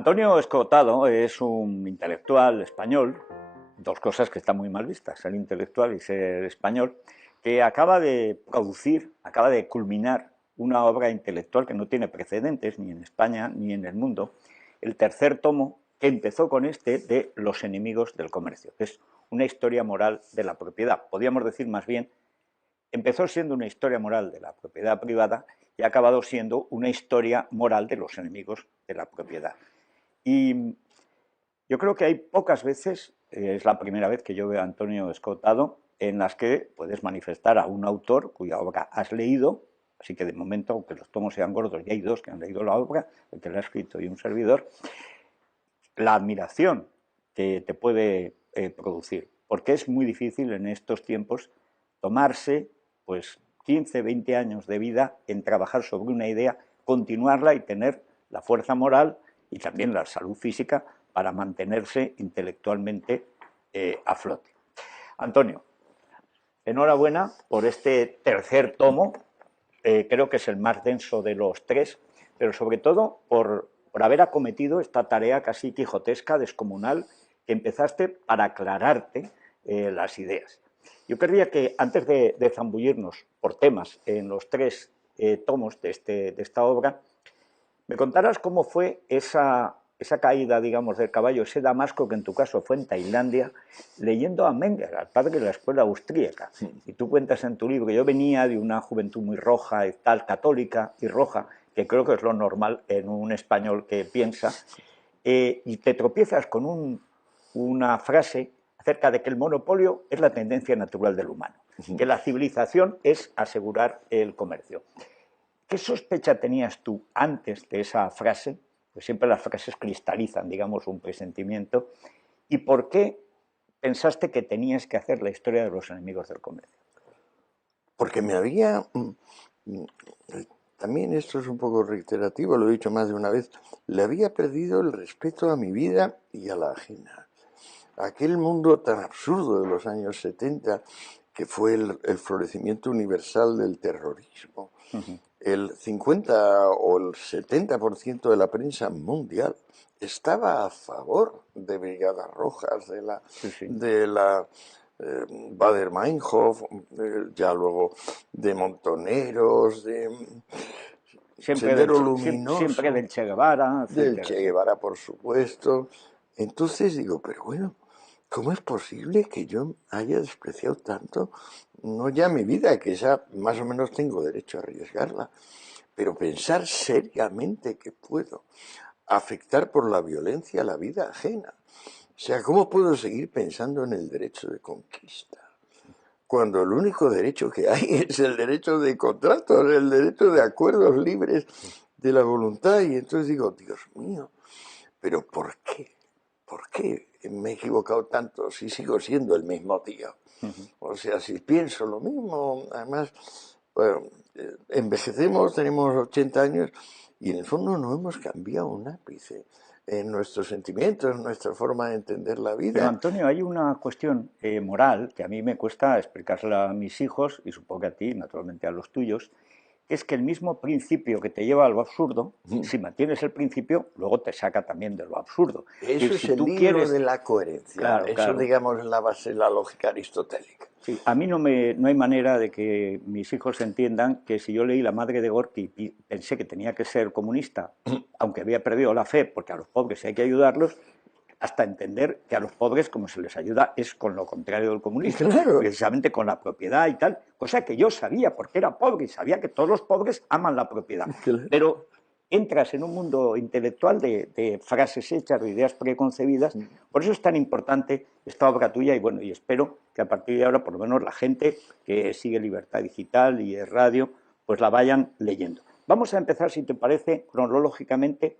Antonio Escotado es un intelectual español, dos cosas que están muy mal vistas, ser intelectual y ser español, que acaba de producir, acaba de culminar una obra intelectual que no tiene precedentes ni en España ni en el mundo, el tercer tomo que empezó con este de Los enemigos del comercio, que es una historia moral de la propiedad. Podríamos decir más bien, empezó siendo una historia moral de la propiedad privada y ha acabado siendo una historia moral de los enemigos de la propiedad. Y yo creo que hay pocas veces, es la primera vez que yo veo a Antonio Escotado, en las que puedes manifestar a un autor cuya obra has leído, así que de momento, aunque los tomos sean gordos, ya hay dos que han leído la obra, el que la ha escrito y un servidor, la admiración que te puede producir, porque es muy difícil en estos tiempos tomarse pues 15, 20 años de vida en trabajar sobre una idea, continuarla y tener la fuerza moral y también la salud física para mantenerse intelectualmente a flote. Antonio, enhorabuena por este tercer tomo, creo que es el más denso de los tres, pero sobre todo por haber acometido esta tarea casi quijotesca, descomunal, que empezaste para aclararte las ideas. Yo querría que antes de zambullirnos por temas en los tres tomos de esta obra, me contaras cómo fue esa caída, digamos, del caballo, ese damasco que en tu caso fue en Tailandia, leyendo a Menger, al padre de la escuela austríaca. Y tú cuentas en tu libro que yo venía de una juventud muy roja y tal, católica y roja, que creo que es lo normal en un español que piensa, y te tropiezas con una frase acerca de que el monopolio es la tendencia natural del humano, que la civilización es asegurar el comercio. ¿Qué sospecha tenías tú antes de esa frase? Pues siempre las frases cristalizan, digamos, un presentimiento. ¿Y por qué pensaste que tenías que hacer la historia de los enemigos del comercio? Porque me había... También esto es un poco reiterativo, lo he dicho más de una vez, le había perdido el respeto a mi vida y a la ajena. Aquel mundo tan absurdo de los años 70, que fue el florecimiento universal del terrorismo. El 50 o el 70% de la prensa mundial estaba a favor de Brigadas Rojas, Sí, sí. de la Baader-Meinhof, ya luego de Montoneros, de Sendero Siempre Luminoso, del Che Guevara, del etcétera. Che Sí. Guevara, por supuesto. Entonces digo, pero bueno, ¿cómo es posible que yo haya despreciado tanto, no ya mi vida, que ya más o menos tengo derecho a arriesgarla, pero pensar seriamente que puedo afectar por la violencia la vida ajena? O sea, ¿cómo puedo seguir pensando en el derecho de conquista? Cuando el único derecho que hay es el derecho de contratos, el derecho de acuerdos libres de la voluntad. Y entonces digo, Dios mío, ¿pero por qué? ¿Por qué me he equivocado tanto si sigo siendo el mismo tío? O sea, si pienso lo mismo, además, bueno, envejecemos, tenemos 80 años y en el fondo no hemos cambiado un ápice en nuestros sentimientos, en nuestra forma de entender la Pero vida. Antonio, hay una cuestión moral que a mí me cuesta explicársela a mis hijos y supongo que a ti, naturalmente a los tuyos, que es que el mismo principio que te lleva a lo absurdo, si mantienes el principio, luego te saca también de lo absurdo. Es decir, Eso es si el tú libro de quieres, la coherencia. claro, Eso, claro. digamos, es la base de la lógica aristotélica. Sí, a mí no hay manera de que mis hijos entiendan que si yo leí La madre de Gorky y pensé que tenía que ser comunista, aunque había perdido la fe, porque a los pobres hay que ayudarlos, hasta entender que a los pobres como se les ayuda es con lo contrario del comunismo, Claro. precisamente con la propiedad y tal, cosa que yo sabía porque era pobre y sabía que todos los pobres aman la propiedad, Claro. pero entras en un mundo intelectual de frases hechas, de ideas preconcebidas, por eso es tan importante esta obra tuya y bueno, y espero que a partir de ahora por lo menos la gente que sigue Libertad Digital y es radio, pues la vayan leyendo. Vamos a empezar, si te parece, cronológicamente.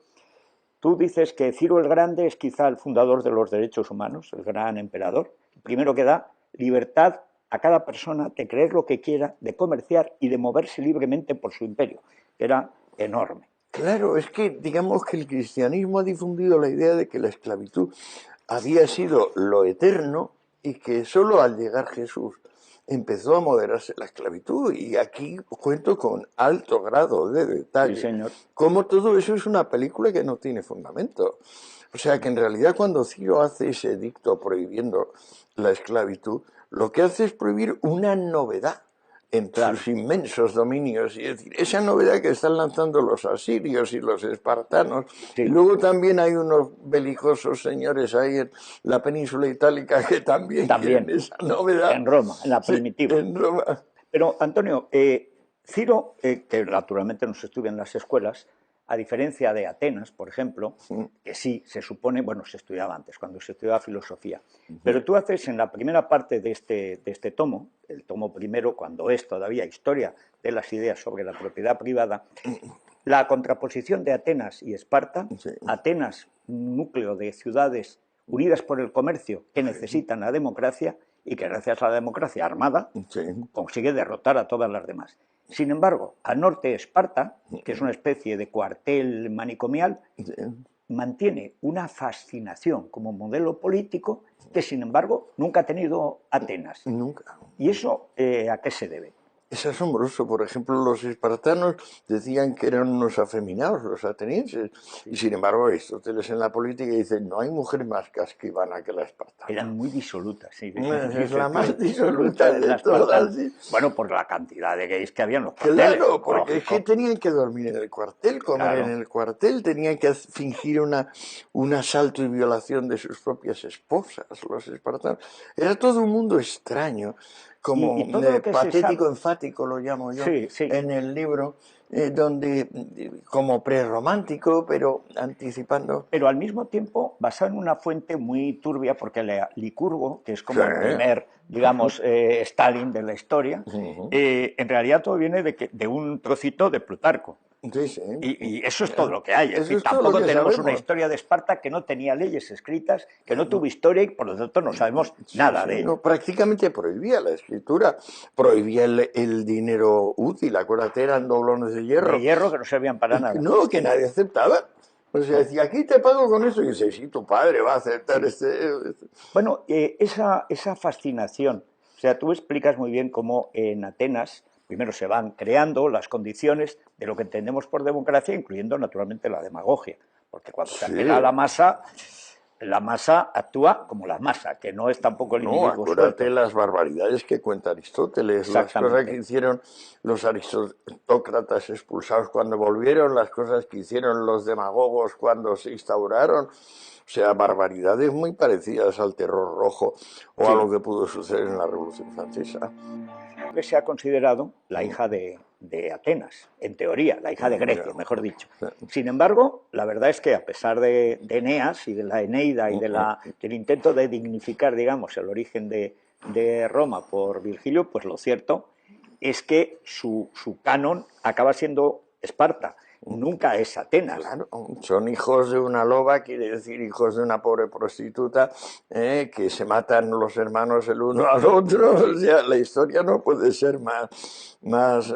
Tú dices que Ciro el Grande es quizá el fundador de los derechos humanos, el gran emperador, el primero que da libertad a cada persona de creer lo que quiera, de comerciar y de moverse libremente por su imperio, que era enorme. Claro, es que digamos que el cristianismo ha difundido la idea de que la esclavitud había sido lo eterno y que solo al llegar Jesús empezó a moderarse la esclavitud. Y aquí cuento con alto grado de Sí, detalle señor. cómo todo eso es una película que no tiene fundamento. O sea que en realidad cuando Ciro hace ese edicto prohibiendo la esclavitud, lo que hace es prohibir una novedad en Claro. sus inmensos dominios, y es decir, esa novedad que están lanzando los asirios y los espartanos, Sí. y luego también hay unos belicosos señores ahí en la península itálica que también También. quieren esa novedad. En Roma, en la Sí, primitiva. en Roma. Pero, Antonio, Ciro, que naturalmente no se estudia en las escuelas, a diferencia de Atenas, por ejemplo, que sí se supone, bueno, se estudiaba antes, cuando se estudiaba filosofía, pero tú haces en la primera parte de este tomo, el tomo primero, cuando es todavía historia de las ideas sobre la propiedad privada, la contraposición de Atenas y Esparta. Sí. Atenas, un núcleo de ciudades unidas por el comercio que necesitan la democracia y que gracias a la democracia armada Sí. consigue derrotar a todas las demás. Sin embargo, al norte Esparta, que es una especie de cuartel manicomial, Sí. mantiene una fascinación como modelo político que, sin embargo, nunca ha tenido Atenas. Nunca. ¿Y eso a qué se debe? Es asombroso. Por ejemplo, los espartanos decían que eran unos afeminados, los atenienses. Y sin embargo, Aristóteles en la política dice, no hay mujer más casquivana que la espartana. Eran muy disolutas, sí. Es la más disoluta de las todas. espartanas. Sí. Bueno, por la cantidad de gays que había en los cuarteles. Claro, porque es lógico. que tenían que dormir en el cuartel, comer Claro. en el cuartel, tenían que fingir un asalto y violación de sus propias esposas, los espartanos. Era todo un mundo extraño, como Y todo lo que se patético, sabe... enfático lo llamo yo Sí, sí. en el libro, donde como prerromántico, pero anticipando. Pero al mismo tiempo basado en una fuente muy turbia, porque Licurgo, que es como Sí. el primer, digamos, Stalin de la historia, en realidad todo viene de un trocito de Plutarco. Sí, sí. Y eso es todo lo que hay. Es Eso decir, es todo tampoco lo que tenemos sabemos. una historia de Esparta que no tenía leyes escritas, que no tuvo historia y por lo tanto no sabemos nada de No, ello. prácticamente prohibía la escritura, prohibía el dinero útil, acuérdate, eran doblones de hierro. De hierro que no servían para nada. No, que nadie aceptaba. O sea, decía, aquí te pago con eso. Y dice, sí, tu padre va a aceptar este. Bueno, esa fascinación, o sea, tú explicas muy bien cómo en Atenas primero se van creando las condiciones de lo que entendemos por democracia, incluyendo naturalmente la demagogia, porque cuando se Sí. apela a la masa actúa como la masa, que no es tampoco el No, individuo acuérdate suelto. las barbaridades que cuenta Aristóteles, las cosas que hicieron los aristócratas expulsados cuando volvieron, las cosas que hicieron los demagogos cuando se instauraron. O sea, barbaridades muy parecidas al terror rojo o a lo que pudo suceder en la Revolución Francesa. Que se ha considerado la hija de Atenas, en teoría, la hija de Grecia, mejor dicho. Sin embargo, la verdad es que a pesar de Eneas y de la Eneida y del intento de dignificar, digamos, el origen de Roma por Virgilio, pues lo cierto es que su canon acaba siendo Esparta. Nunca es Atenas. Claro, son hijos de una loba, quiere decir hijos de una pobre prostituta, que se matan los hermanos el uno al otro. O sea, la historia no puede ser más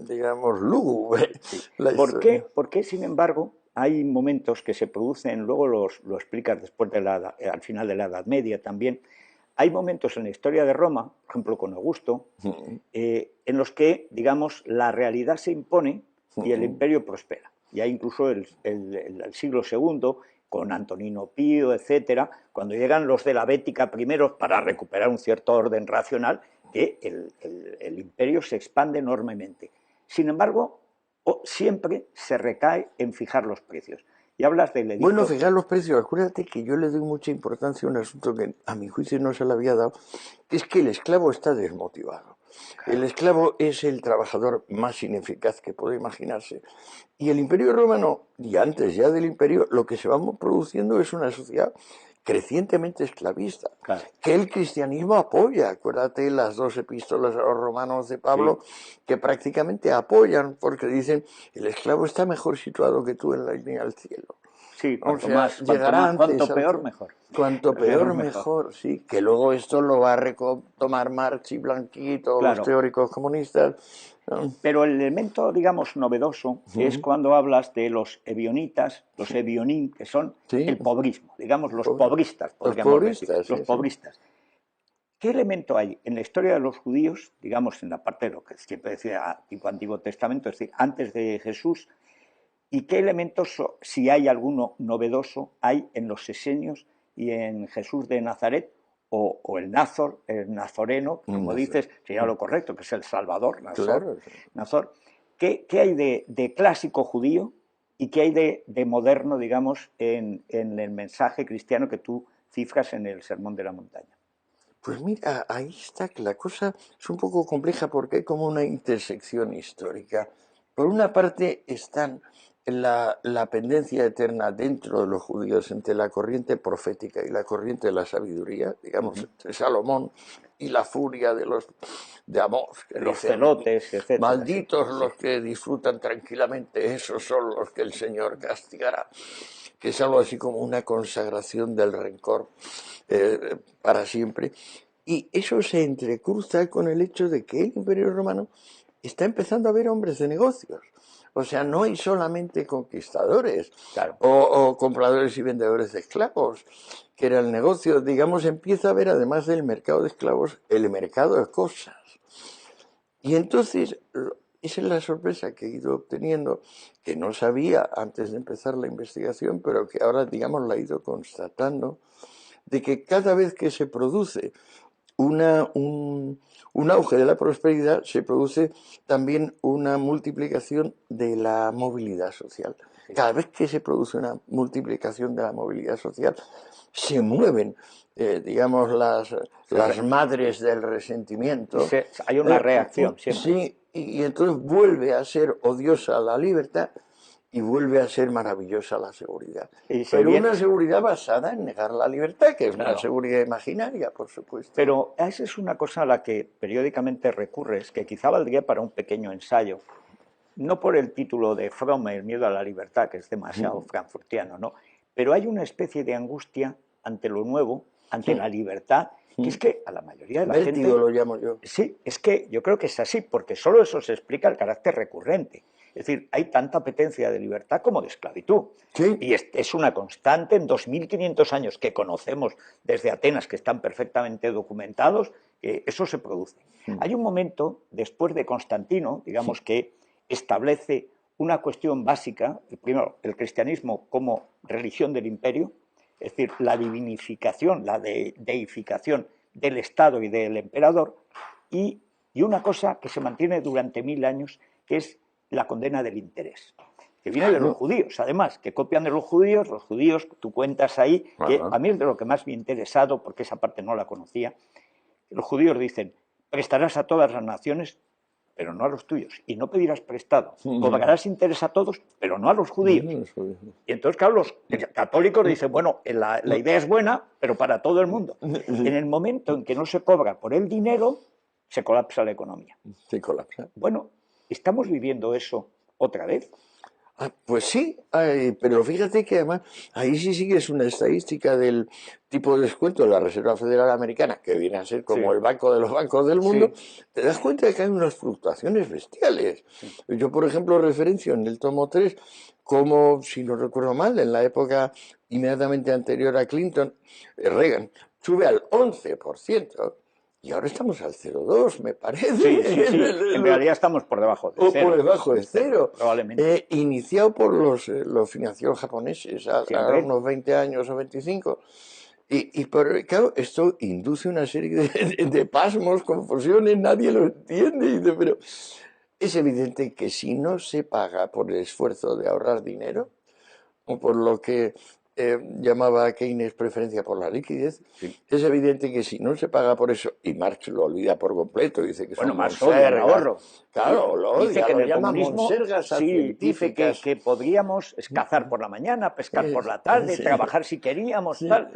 digamos, lúgubre. Sí. ¿Por qué, sin embargo, hay momentos que se producen, luego lo explicas después al final de la Edad Media también, hay momentos en la historia de Roma, por ejemplo con Augusto, en los que, digamos, la realidad se impone y el imperio prospera. Y hay incluso el siglo II, con Antonino Pío, etcétera, cuando llegan los de la Bética primeros para recuperar un cierto orden racional, que el imperio se expande enormemente. Sin embargo, siempre se recae en fijar los precios. Y hablas del edicto. Bueno, fijar los precios. Acuérdate que yo le doy mucha importancia a un asunto que a mi juicio no se le había dado, que es que el esclavo está desmotivado. El esclavo es el trabajador más ineficaz que puede imaginarse. Y el Imperio Romano, y antes ya del Imperio, lo que se va produciendo es una sociedad crecientemente esclavista, Claro. que el cristianismo apoya. Acuérdate las 2 epístolas a los romanos de Pablo, que prácticamente apoyan, porque dicen, el esclavo está mejor situado que tú en la línea al cielo. Sí, cuanto peor, mejor. Cuanto peor, mejor, sí. Que luego esto lo va a retomar Marx y Blanquito, claro, los teóricos comunistas. Pero el elemento, digamos, novedoso es cuando hablas de los ebionitas, los ebionim, que son el pobrismo, digamos, los pobristas, podríamos decir, los pobristas. ¿qué elemento hay en la historia de los judíos, digamos, en la parte de lo que siempre decía tipo Antiguo Testamento, es decir, antes de Jesús, y qué elementos, si hay alguno novedoso, hay en los esenios y en Jesús de Nazaret, o el nazoreno, como dices, sería lo correcto, que es el Salvador, Claro. Nazor. ¿Qué hay de clásico judío y qué hay de moderno, digamos, en el mensaje cristiano que tú cifras en el Sermón de la Montaña? Pues mira, ahí está que la cosa es un poco compleja porque hay como una intersección histórica. Por una parte están la pendencia eterna dentro de los judíos entre la corriente profética y la corriente de la sabiduría, digamos, entre Salomón y la furia de Amós, que Los dicen, celotes, etcétera. malditos los que disfrutan tranquilamente, esos son los que el Señor castigará, que es algo así como una consagración del rencor para siempre. Y eso se entrecruza con el hecho de que el Imperio Romano está empezando a ver hombres de negocios. O sea, no hay solamente conquistadores Claro. o compradores y vendedores de esclavos, que era el negocio. Digamos, empieza a ver, además del mercado de esclavos, el mercado de cosas. Y entonces, esa es la sorpresa que he ido obteniendo, que no sabía antes de empezar la investigación, pero que ahora, digamos, la he ido constatando, de que cada vez que se produce un auge de la prosperidad, se produce también una multiplicación de la movilidad social. Cada vez que se produce una multiplicación de la movilidad social, se mueven, digamos, las madres del resentimiento. Hay una reacción siempre. Sí, y entonces vuelve a ser odiosa la libertad y vuelve a ser maravillosa la seguridad. Pero una seguridad basada en negar la libertad, que es una seguridad imaginaria, por supuesto. Pero esa es una cosa a la que periódicamente recurres, que quizá valdría para un pequeño ensayo. No por el título de Fromm, el miedo a la libertad, que es demasiado frankfurtiano, ¿no? Pero hay una especie de angustia ante lo nuevo, ante la libertad, que es que a la mayoría de la gente... Vértigo lo llamo yo. Sí, es que yo creo que es así, porque solo eso se explica el carácter recurrente. Es decir, hay tanta apetencia de libertad como de esclavitud. Sí. Y es una constante en 2500 años que conocemos desde Atenas, que están perfectamente documentados, que eso se produce. Hay un momento, después de Constantino, digamos, que establece una cuestión básica, primero, el cristianismo como religión del imperio, es decir, la divinificación, la deificación del Estado y del emperador, y una cosa que se mantiene durante 1000 años, que es la condena del interés, que viene de los judíos, además, que copian de los judíos, tú cuentas ahí, que a mí es de lo que más me ha interesado, porque esa parte no la conocía. Los judíos dicen, prestarás a todas las naciones, pero no a los tuyos, y no pedirás prestado, cobrarás interés a todos, pero no a los judíos. Y entonces, claro, los católicos dicen, bueno, la idea es buena, pero para todo el mundo. En el momento en que no se cobra por el dinero, se colapsa la economía. Se colapsa. Bueno, ¿estamos viviendo eso otra vez? Pues sí, pero fíjate que además ahí sí sigues una estadística del tipo de descuento de la Reserva Federal Americana, que viene a ser como el banco de los bancos del mundo, te das cuenta de que hay unas fluctuaciones bestiales. Yo, por ejemplo, referencio en el tomo 3, como, si no recuerdo mal, en la época inmediatamente anterior a Clinton, Reagan, sube al 11%. Y ahora estamos al 0,2, me parece. Sí. En realidad estamos por debajo de cero. O por debajo de cero. Probablemente. Iniciado por los financieros japoneses, hace unos 20 años o 25. Pero claro, esto induce una serie de pasmos, confusiones, nadie lo entiende. Pero es evidente que si no se paga por el esfuerzo de ahorrar dinero, o por lo que llamaba Keynes preferencia por la liquidez, es evidente que si no se paga por eso, y Marx lo olvida por completo, dice que son monsergas, ahorro. Claro, lo odia, dice que lo en el llama comunismo, monsergas dice que podríamos cazar por la mañana, pescar por la tarde, trabajar si queríamos, tal.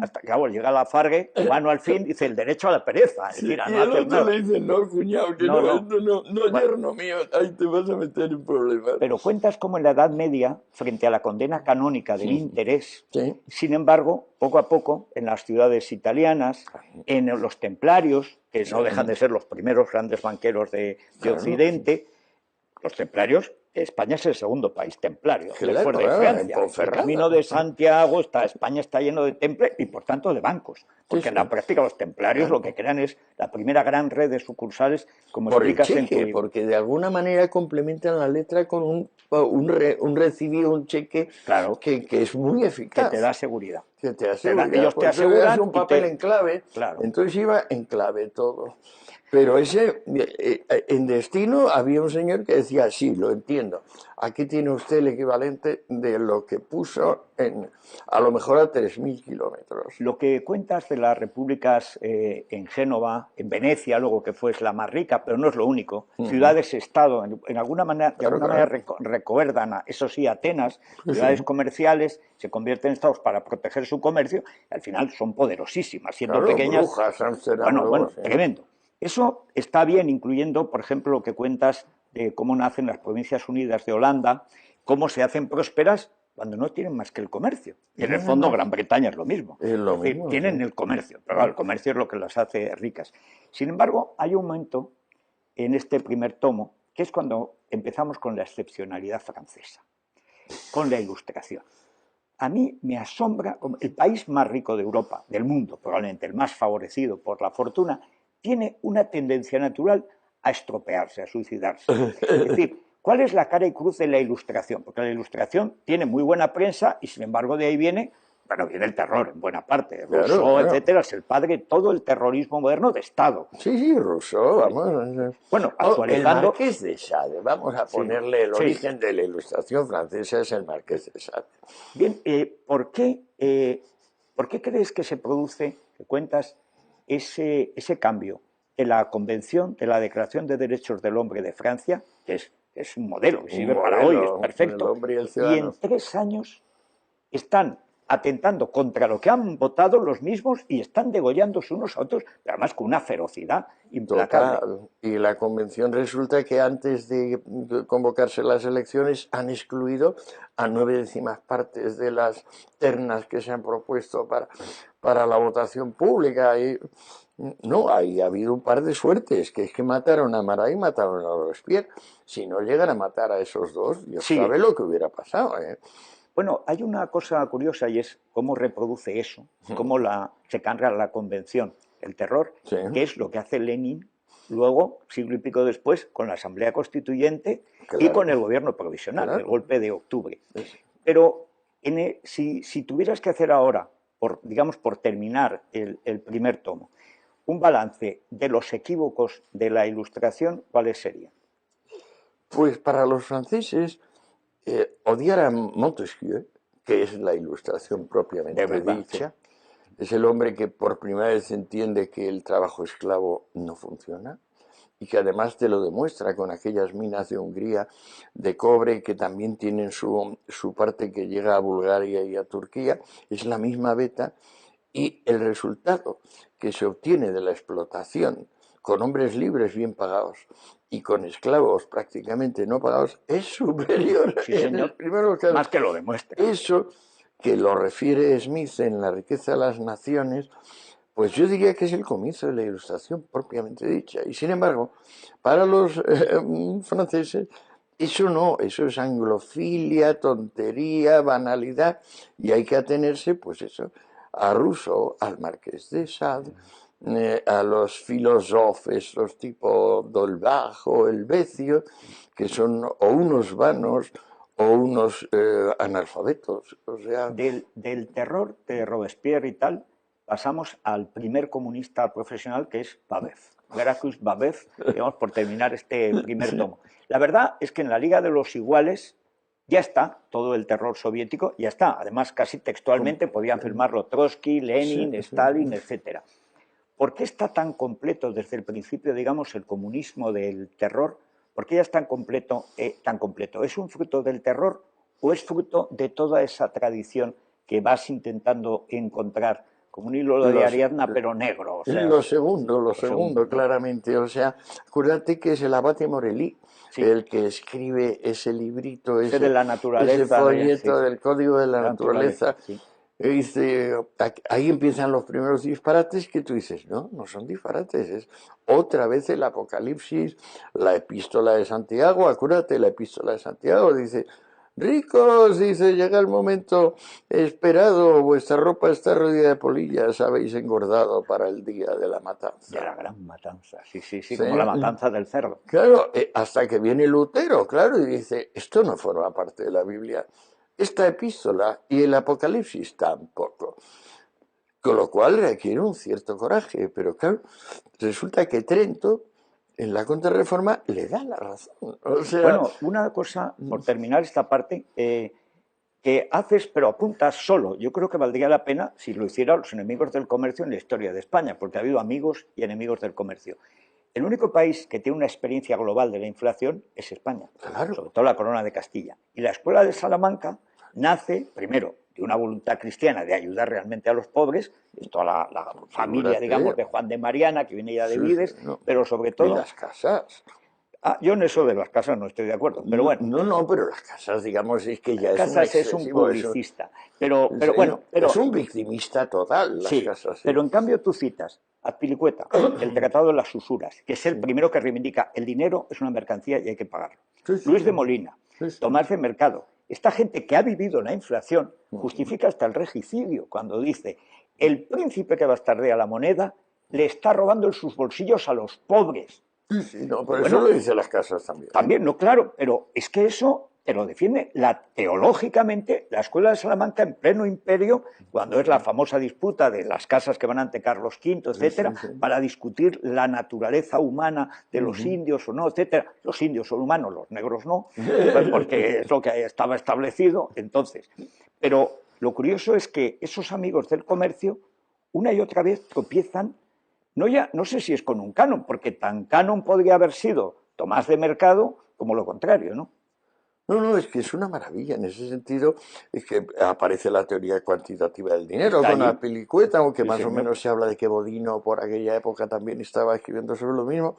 Hasta que llega la Fargue, humano al fin, dice el derecho a la pereza. Es decir, a y no el hacer otro nada. le dice, no, cuñado, que no, yerno mío, ahí te vas a meter en problemas. Pero cuentas como en la Edad Media, frente a la condena canónica del interés, sin embargo, poco a poco, en las ciudades italianas, en los templarios, que no dejan de ser los primeros grandes banqueros de Occidente, los templarios España es el segundo país templario, Claro, después de claro, en Francia. El Ponferrada. camino de Santiago, España está lleno de templos y por tanto de bancos, porque Sí, en la sí. práctica los templarios Claro. lo que crean es la primera gran red de sucursales, como Por el explicas en tu cheque, libro. porque de alguna manera complementan la letra con un recibido, un cheque Claro, que es muy que te da eficaz, seguridad. que te asegura. Ellos te Pues entonces hace aseguran un y papel en clave, Claro. entonces iba en clave todo. Pero en destino había un señor que decía, sí, lo entiendo, aquí tiene usted el equivalente de lo que puso a lo mejor a 3.000 kilómetros. Lo que cuentas de las repúblicas en Génova, en Venecia, luego que fue la más rica, pero no es lo único. Ciudades-estado, de alguna manera recuerdan, eso sí, Atenas, ciudades comerciales, se convierten en estados para proteger su comercio, y al final son poderosísimas, siendo Claro, pequeñas. Brujas, Ámsterdam, Bueno, sí. tremendo. Eso está bien, incluyendo, por ejemplo, lo que cuentas de cómo nacen las Provincias Unidas de Holanda, cómo se hacen prósperas cuando no tienen más que el comercio. Y en el fondo Gran Bretaña es lo mismo. Es lo Es decir, mismo, tienen sí. el comercio, pero el comercio es lo que las hace ricas. Sin embargo, hay un momento en este primer tomo, que es cuando empezamos con la excepcionalidad francesa, con la Ilustración. A mí me asombra, el país más rico de Europa, del mundo, probablemente el más favorecido por la fortuna, tiene una tendencia natural a estropearse, a suicidarse. Es decir, ¿cuál es la cara y cruz de la Ilustración? Porque la Ilustración tiene muy buena prensa y sin embargo de ahí viene el terror en buena parte. Claro, Rousseau, claro. etcétera, es el padre de todo el terrorismo moderno de Estado. Sí, Rousseau, vamos. Bueno, El actualizando. Marqués de Sade, vamos a ponerle el origen de la Ilustración francesa, es el Marqués de Sade. Bien, ¿por qué crees que se produce, que cuentas, ese cambio de la Convención, de la Declaración de Derechos del Hombre de Francia, que es un modelo que sirve para hoy, es El perfecto, hombre y el y ciudadano. en 3 años están atentando contra lo que han votado los mismos y están degollándose unos a otros, pero además con una ferocidad implacable? Total. Y la convención resulta que antes de convocarse las elecciones han excluido a 9/10 de las ternas que se han propuesto para la votación pública. Y no, ha habido un par de suertes, que es que mataron a Marat y mataron a Robespierre. Si no llegan a matar a esos dos, Dios sabe lo que hubiera pasado, ¿eh? Bueno, hay una cosa curiosa y es cómo reproduce eso, cómo se carga la convención, el terror, Sí. que es lo que hace Lenin luego, siglo y pico después, con la Asamblea Constituyente y con el gobierno provisional, el golpe de octubre. Pero si tuvieras que hacer ahora, digamos por terminar el primer tomo, un balance de los equívocos de la Ilustración, ¿cuáles serían? Pues para los franceses, odiar a Montesquieu, que es la Ilustración propiamente dicha, es el hombre que por primera vez entiende que el trabajo esclavo no funciona y que además te lo demuestra con aquellas minas de Hungría de cobre que también tienen su parte que llega a Bulgaria y a Turquía, es la misma beta, y el resultado que se obtiene de la explotación con hombres libres bien pagados y con esclavos prácticamente no pagados es superior en el primero caso. Más que lo demuestra. Eso, que lo refiere Smith en La riqueza de las naciones, pues yo diría que es el comienzo de la Ilustración propiamente dicha. Y sin embargo, para los franceses, eso no, eso es anglofilia, tontería, banalidad, y hay que atenerse, pues eso, a Rousseau, al Marqués de Sade, a los filósofos, los tipo Dolbach o Helvecio, que son o unos vanos o unos analfabetos. O sea, del terror de Robespierre y tal, pasamos al primer comunista profesional, que es Babev. Gracchus Babev, digamos, por terminar este primer tomo. La verdad es que en la Liga de los Iguales ya está todo el terror soviético, ya está. Además, casi textualmente podían firmarlo Trotsky, Lenin, Stalin, etc. ¿Por qué está tan completo desde el principio, digamos, el comunismo del terror? ¿Por qué ya es tan completo? ¿Es un fruto del terror o es fruto de toda esa tradición que vas intentando encontrar como un hilo de Ariadna, pero negro? O sea, lo segundo, claramente. O sea, acuérdate que es el abate Morelli el que escribe ese librito, ese de la naturaleza, folleto del Código de la Naturaleza. Dice, ahí empiezan los primeros disparates que tú dices, no, no son disparates, es otra vez el Apocalipsis, la epístola de Santiago, acuérdate, la epístola de Santiago dice, ricos, dice, llega el momento esperado, vuestra ropa está rodeada de polillas, habéis engordado para el día de la De matanza. la gran matanza, sí, sí, sí, Sí, como la matanza del cerdo. claro, hasta que viene Lutero, claro, y dice, esto no forma parte de la Biblia. Esta epístola y el Apocalipsis tampoco. Con lo cual requiere un cierto coraje, pero claro, resulta que Trento en la Contrarreforma le da la razón. O sea, Bueno, una cosa, por terminar esta parte, que haces pero apuntas solo. Yo creo que valdría la pena si lo hicieran los enemigos del comercio en la historia de España, porque ha habido amigos y enemigos del comercio. El único país que tiene una experiencia global de la inflación es España, claro, sobre todo la Corona de Castilla. Y la Escuela de Salamanca nace, primero, de una voluntad cristiana de ayudar realmente a los pobres, es toda la familia, digamos, figúrate, de Juan de Mariana, que viene ya de sí, sí, Vides, no. pero sobre Y todo... las casas. yo en eso de las casas no estoy de acuerdo, pero No, bueno, no, no, pero las casas, digamos, es que ya es un Casas es un excesivo, publicista, pero sí, bueno, es pero un victimista total, las sí, casas, sí. pero en cambio tú citas Azpilicueta, el Tratado de las Usuras, que es el Sí, primero que reivindica el dinero es una mercancía y hay que pagarlo. sí, sí, Luis de Molina, sí, sí. Tomás de Mercado, esta gente que ha vivido la inflación justifica hasta el regicidio cuando dice el príncipe que bastardea la moneda le está robando en sus bolsillos a los pobres. Sí, sí, no, por eso lo Bueno, dicen las casas también, ¿eh? también, no, claro, pero es que eso te lo defiende teológicamente la Escuela de Salamanca en pleno imperio, cuando es la famosa disputa de las casas que van ante Carlos V, Sí, sí, etcétera, sí. para discutir la naturaleza humana de los indios o no, etcétera. Los indios son humanos, los negros no, pues porque es lo que estaba establecido entonces. Pero lo curioso es que esos amigos del comercio, una y otra vez tropiezan no sé si es con un canon, porque tan canon podría haber sido Tomás de Mercado como lo contrario, ¿no? No, no, es que es una maravilla. En ese sentido, es que aparece la teoría cuantitativa del dinero Está con la allí, pelicueta, aunque sí más o señor. menos se habla de que Bodino por aquella época también estaba escribiendo sobre lo mismo.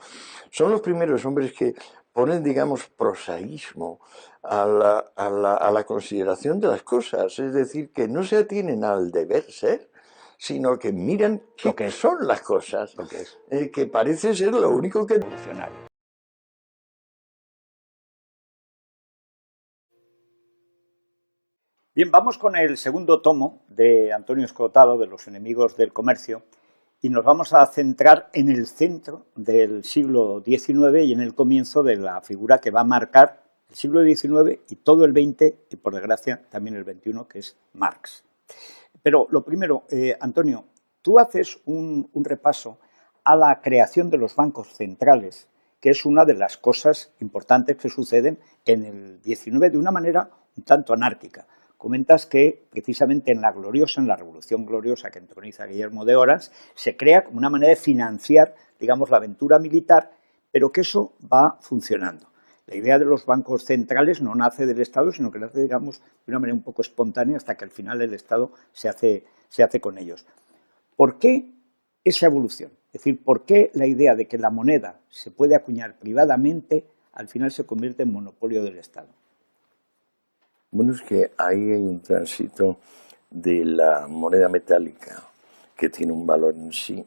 Son los primeros hombres que ponen, digamos, prosaísmo a la consideración de las cosas. Es decir, que no se atienen al deber ser, sino que miran Lo qué que es, son las cosas, lo que es que parece ser lo único que... revolucionario. Bien, vamos con el segundo tomo de Antonio Escotado, de Los enemigos del comercio, y nos vamos a centrar en el centro del siglo XIX y en el comienzo de la figura que va a marcar el siglo XIX y todo el XX, y por desgracia también el XXI, que es Marx. Pero lo primero, Antonio, tú haces un repaso a la creación de los bancos centrales, que es una de las cosas importantes que suceden en el XIX de una manera un tanto anárquica. Comentas que precisamente en la Revolución Gloriosa que entroniza Guillermo de Orange, se crea como una manera de financiar, digamos, la aventura militar, pero que eso va funcionando. La idea de los bancos centrales no nace del Estado, sino que nace, digamos, de una manera un poco espontánea hasta que al final el Estado se hace con ellos. ¿Por qué esa evolución? Es decir, ¿por qué la idea de que la moneda se puede acuñar privadamente al final se convierte en monopolio del Estado? Bueno, es que ahí hay un tránsito de la moneda metálica, que tiene un valor en sí,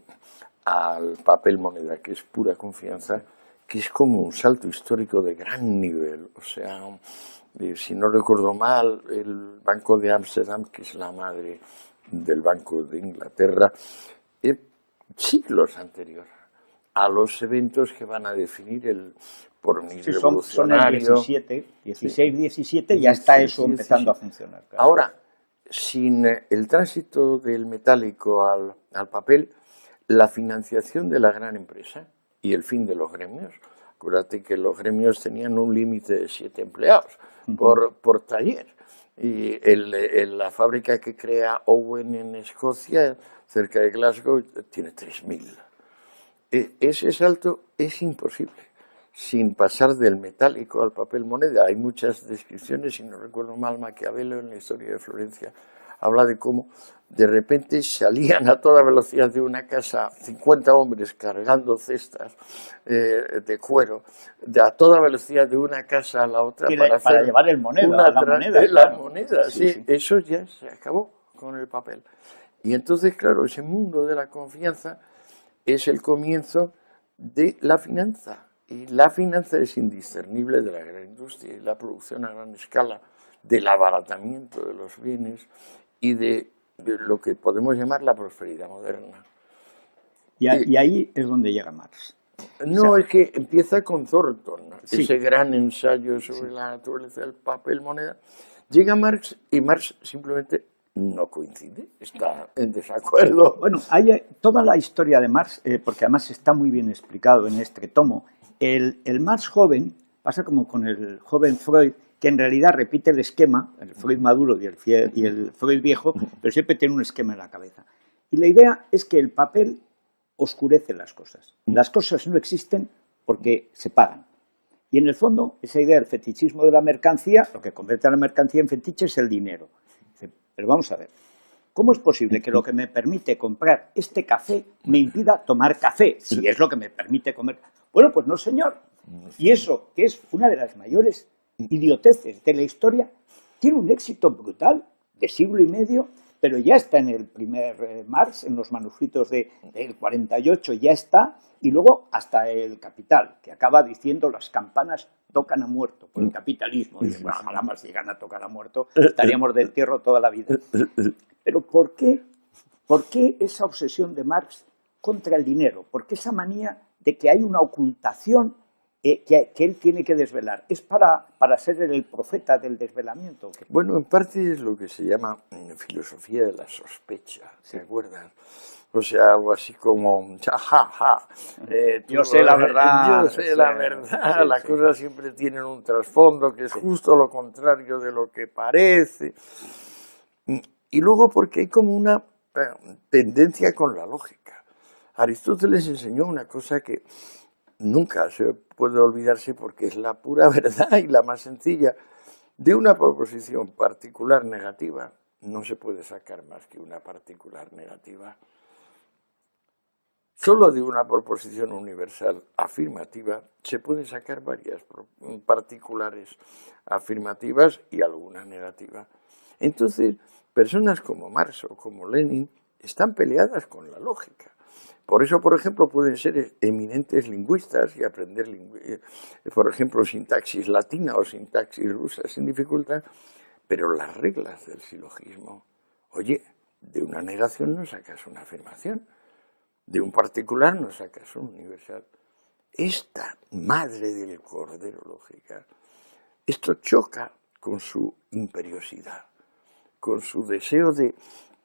al papel moneda, que es pura confianza, que es como un salto histórico de gran nivel. O sea, si no recuerdo mal, el Banco de Ámsterdam, que es la madre del Banco de Inglaterra, siglos anterior a los eventos que van a definir el porvenir Sí, son el revolucionario. 17, Sí, 16, 17, ya está eso 16, empezando 17. a funcionar. Claro. Ahora, sin el tránsito del metálico al papel, la financiación de la gran empresa y el fin de los gremios. Acuérdate que los gremios tenían un límite de 7 empleados por taller. Y la fábrica que crea Owen en Escocia, cerca de Glasgow, tiene 3.000. Ese salto es imposible sin pasar del metálico al papel moneda. Hay muchas descripciones, si no recuerdo mal, Maquiavelo en la historia de Florencia habla de cómo de repente salían a toda velocidad de una casa 50 hombres cargando cestas de cuero, a toda velocidad de una casa a la otra Sí, para para hacer llevar la moneda, la claro. moneda. Sí, Sí, sí. eso ya se acabó con el papel. Y entonces, claro, ese mundo de la confianza es el comienzo de la finanza. Y la finanza es indiscernible de la gran industria y la producción a gran escala, del abaratamiento de los bienes y de lo que podemos llamar la prosperidad moderna. Y ahí es donde llega Marx. No, O sea, es que empieza con Thornton, sí. ese gran ensayo sobre la naturaleza del papel moneda. Llega Marx y Marx simplemente no coincide, está en desacuerdo. Bueno, hay toda la historia de Marx, porque además está muy bien explicado en este tomo. El Marx joven pasa como con el joven Freud, que en realidad repite el esquema, el Freud maduro y el Freud viejo, pero siempre tiene un esquema en la cabeza. Y la idea es que el papel oscurece las cosas. Las cosas no existen porque se pagan. Y en el fondo, esa idea del fetichismo de la mercancía, lo que convierte a la mercancía en fetiche es el dinero. Pero vamos a ver, ¿cómo es posible que lo que me permite comprar este café me impida tomar café? Si es lo que me permite comer. Bueno, pues no, señor. Y eso, que es una de las mayores idioteces de la historia, tiene un éxito brutal de siglo y medio, pero ya está en el primer Marx, en los manuscritos del 48 ya está, y luego hasta el Capital, que acaba diciendo las campanas tocan a muerto por el capitalismo. Y bueno, nada más llegan a tocar a muerto, estaríamos de entierro toda la vida. Pero ¿por qué esa obsesión de Marx contra el dinero? ¿Por qué esa manía de que hay una ocultación que él tiene que desvelar? ¿Es para ser el profeta del desvelamiento? Bueno, en parte es lo que se llama filosofía de la sospecha, ¿se acuerdan? O sea, algo así como, yo sé la verdad. Yo sé la verdad, sí, las cosas siempre tienen un trasfondo que es justo lo contrario de lo que parece. Y luego porque hay como una tendencia con la lógica. Aristóteles enseñó una cosa que nunca se puede olvidarse porque es la pura verdad y la más sencilla. De una proposición particular negativa no se puede sacar más que una particular negativa. Solo de una proposición universal afirmativa se pueden sacar varias particulares afirmativas y alguna negativa. Entonces, personas como Marx o como Lenin están peleadas con la lógica. Por eso, por ejemplo, pueden ser eminentes lingüistas y aprender, por ejemplo, sintaxis latina o sintaxis rusa sin dificultad, pero las reglas del silogismo, oye, de una negación no sacas una afirmación, de un particular no sacas un universal. Esta madre del cordero lógica, esto choca con su imperiosidad, con su deseo de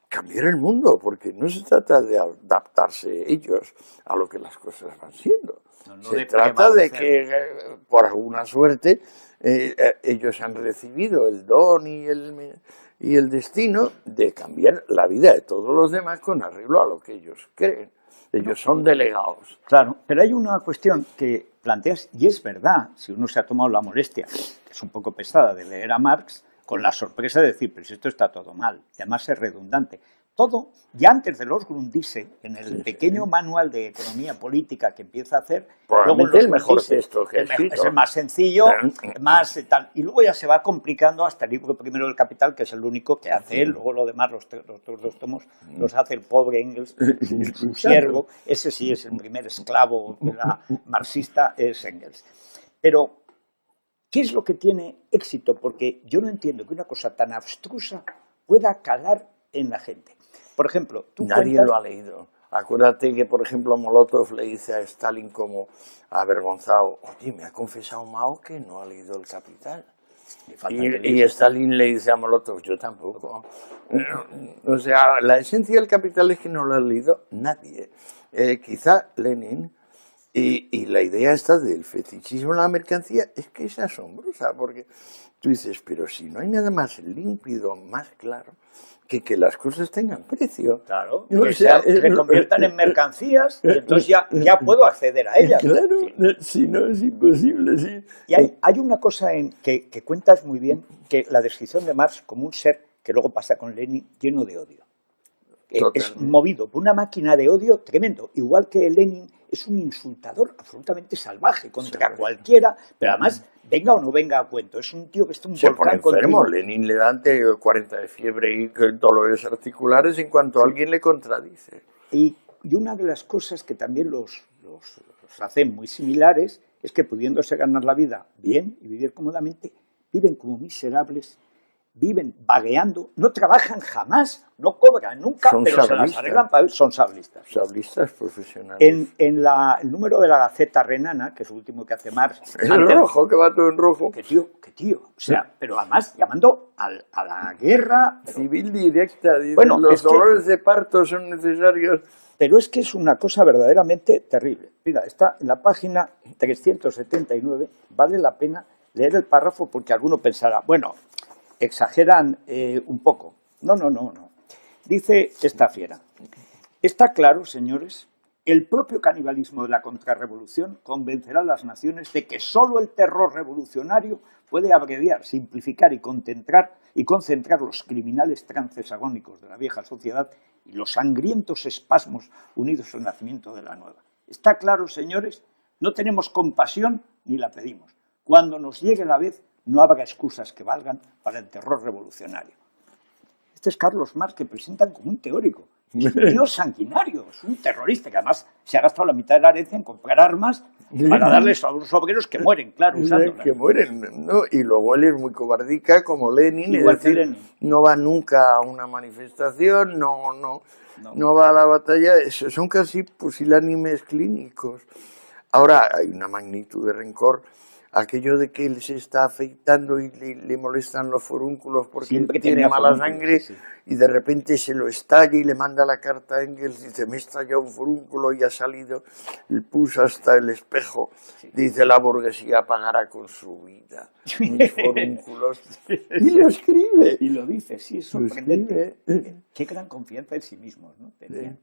cambiar el mundo, porque no se trata de adaptarse ellos a lo que las cosas van siendo. Se trata de que, por alguna suerte, ellos han recibido el don y el destino de cambiar la vida de todos los demás con arreglo a lo que ellos creen. Ellos son delegados. Claro, pero hay una cuestión que planteas, y es verdad, si uno se ha tomado la molestia, que es un poco pesada, de leer a Marx, con la sorpresa de decir, pero si esto está todo mal, y además es redundante. Todo, ya antes de los Grundrisse, en el pequeño manual de economía política que empieza a hacer, luego el mejor texto que es el más sencillo, más tal, y luego ya se va complicando hasta el libro primero del Capital, que es el único que hace él, luego lo demás, los dos tomos, los hace el pobre Engels, su siervo, ese sí es el primer esclavo de la marxista, es Engels. Pero ¿qué es lo que tiene éxito? Porque yo no entiendo que una cosa tan abstrusa pueda calar en la gente. Por ejemplo, nadie lo ha leído. Acuérdate que, por ejemplo, Molotov le dice a Stalin como avergonzado, oye, me ha confesado Mao que no ha leído El Capital. Y Stalin le dice a Molotov, yo tampoco. O sea, la esencia del Capital es que no lo ha leído nadie. Quizá Lenin. Y la idea esta del fetichismo en la mercancía es que es asombrosa, porque tú dices, pero si no hay nada más límpido, más claro, que las cosas tengan precio. Claro, que se conviertan en mercancías y entonces ya puedo acceder a ellas. Claro, si no es imposible, sí. Y hay una cosa que cuentas muy bien, que la descripción de Marx como un ser, que luego pasa con Lenin, lleno de odio. Es movido por una máquina de odio tremendo, igual que Lenin es un insultador absolutamente salvaje contra cualquiera, pero además venga o no venga a cuento. Es un tío que está un Se pone volcán enfermo, continuo. Lenin le da 40 de fiebre y dolores articulares en cuanto alguien le contradice. Y una de las cosas que también los hacen muy similares es que, pudiéndose ganar la vida bien y vivir cómodamente, viven como miserables, viven vagueando, no trabajan jamás, no cobran nunca, Son pero se las arreglan para vivir. Son sablistas. Sablistas profesionales. En el número de la Gaceta Renana, que es el último que hace Marx... Es el rojo, que va todo en rojo. Que tío. O sea, pero además llamando a la guerra... Civil directa, dice, bueno, los dolores de parto son necesarios. Pero es que es una cosa verdaderamente terrible. Mira, está en la página 379, vale la pena leer el párrafo porque alguno pensará, bueno, exageran un poco. No. Dice esta fiera, está claro, señores, el propio canibalismo de la contrarrevolución convencerá a las naciones de que solo el terror revolucionario puede abreviar, simplificar y concentrar los criminales trances agónicos de la vieja sociedad y los sangrientos espasmos unidos al nacimiento de la nueva. Está claro, señores, no tenemos compasión ni la pedimos. Cuando nos llegue la vez, no habrá excusas que valgan para el terror revolucionario. Este es Carlos Marx, que presentan como un teórico. Es un tío sanguinario, es un terrorista que además se ha gastado la mitad de la herencia en comprar armas para darles a los obreros que mueren, claro, usándolas. Que mueren, ¿no? Y luego él es muy cobardica, como Lenin, Igual es decir, Lenin. no va nunca a una manifestación, no va a la batalla, son casi pusilánimes clínicos. Ahora hay una magnitud de rencor, aquello de que él se está afeitando y le molestan los forúnculos porque siempre tiene mala sangre, sí. Y de repente se lo estalla y le manda la carta a Engels, dice, me estalla un forúnculo y ha salido el pus hasta el espejo, dice, la burguesía pagará con su vida mis forúnculos, y lo escribe. Y lo dice, sí, es sorprendente. Qué gran confianza en sí mismo, ¿no? Tenía.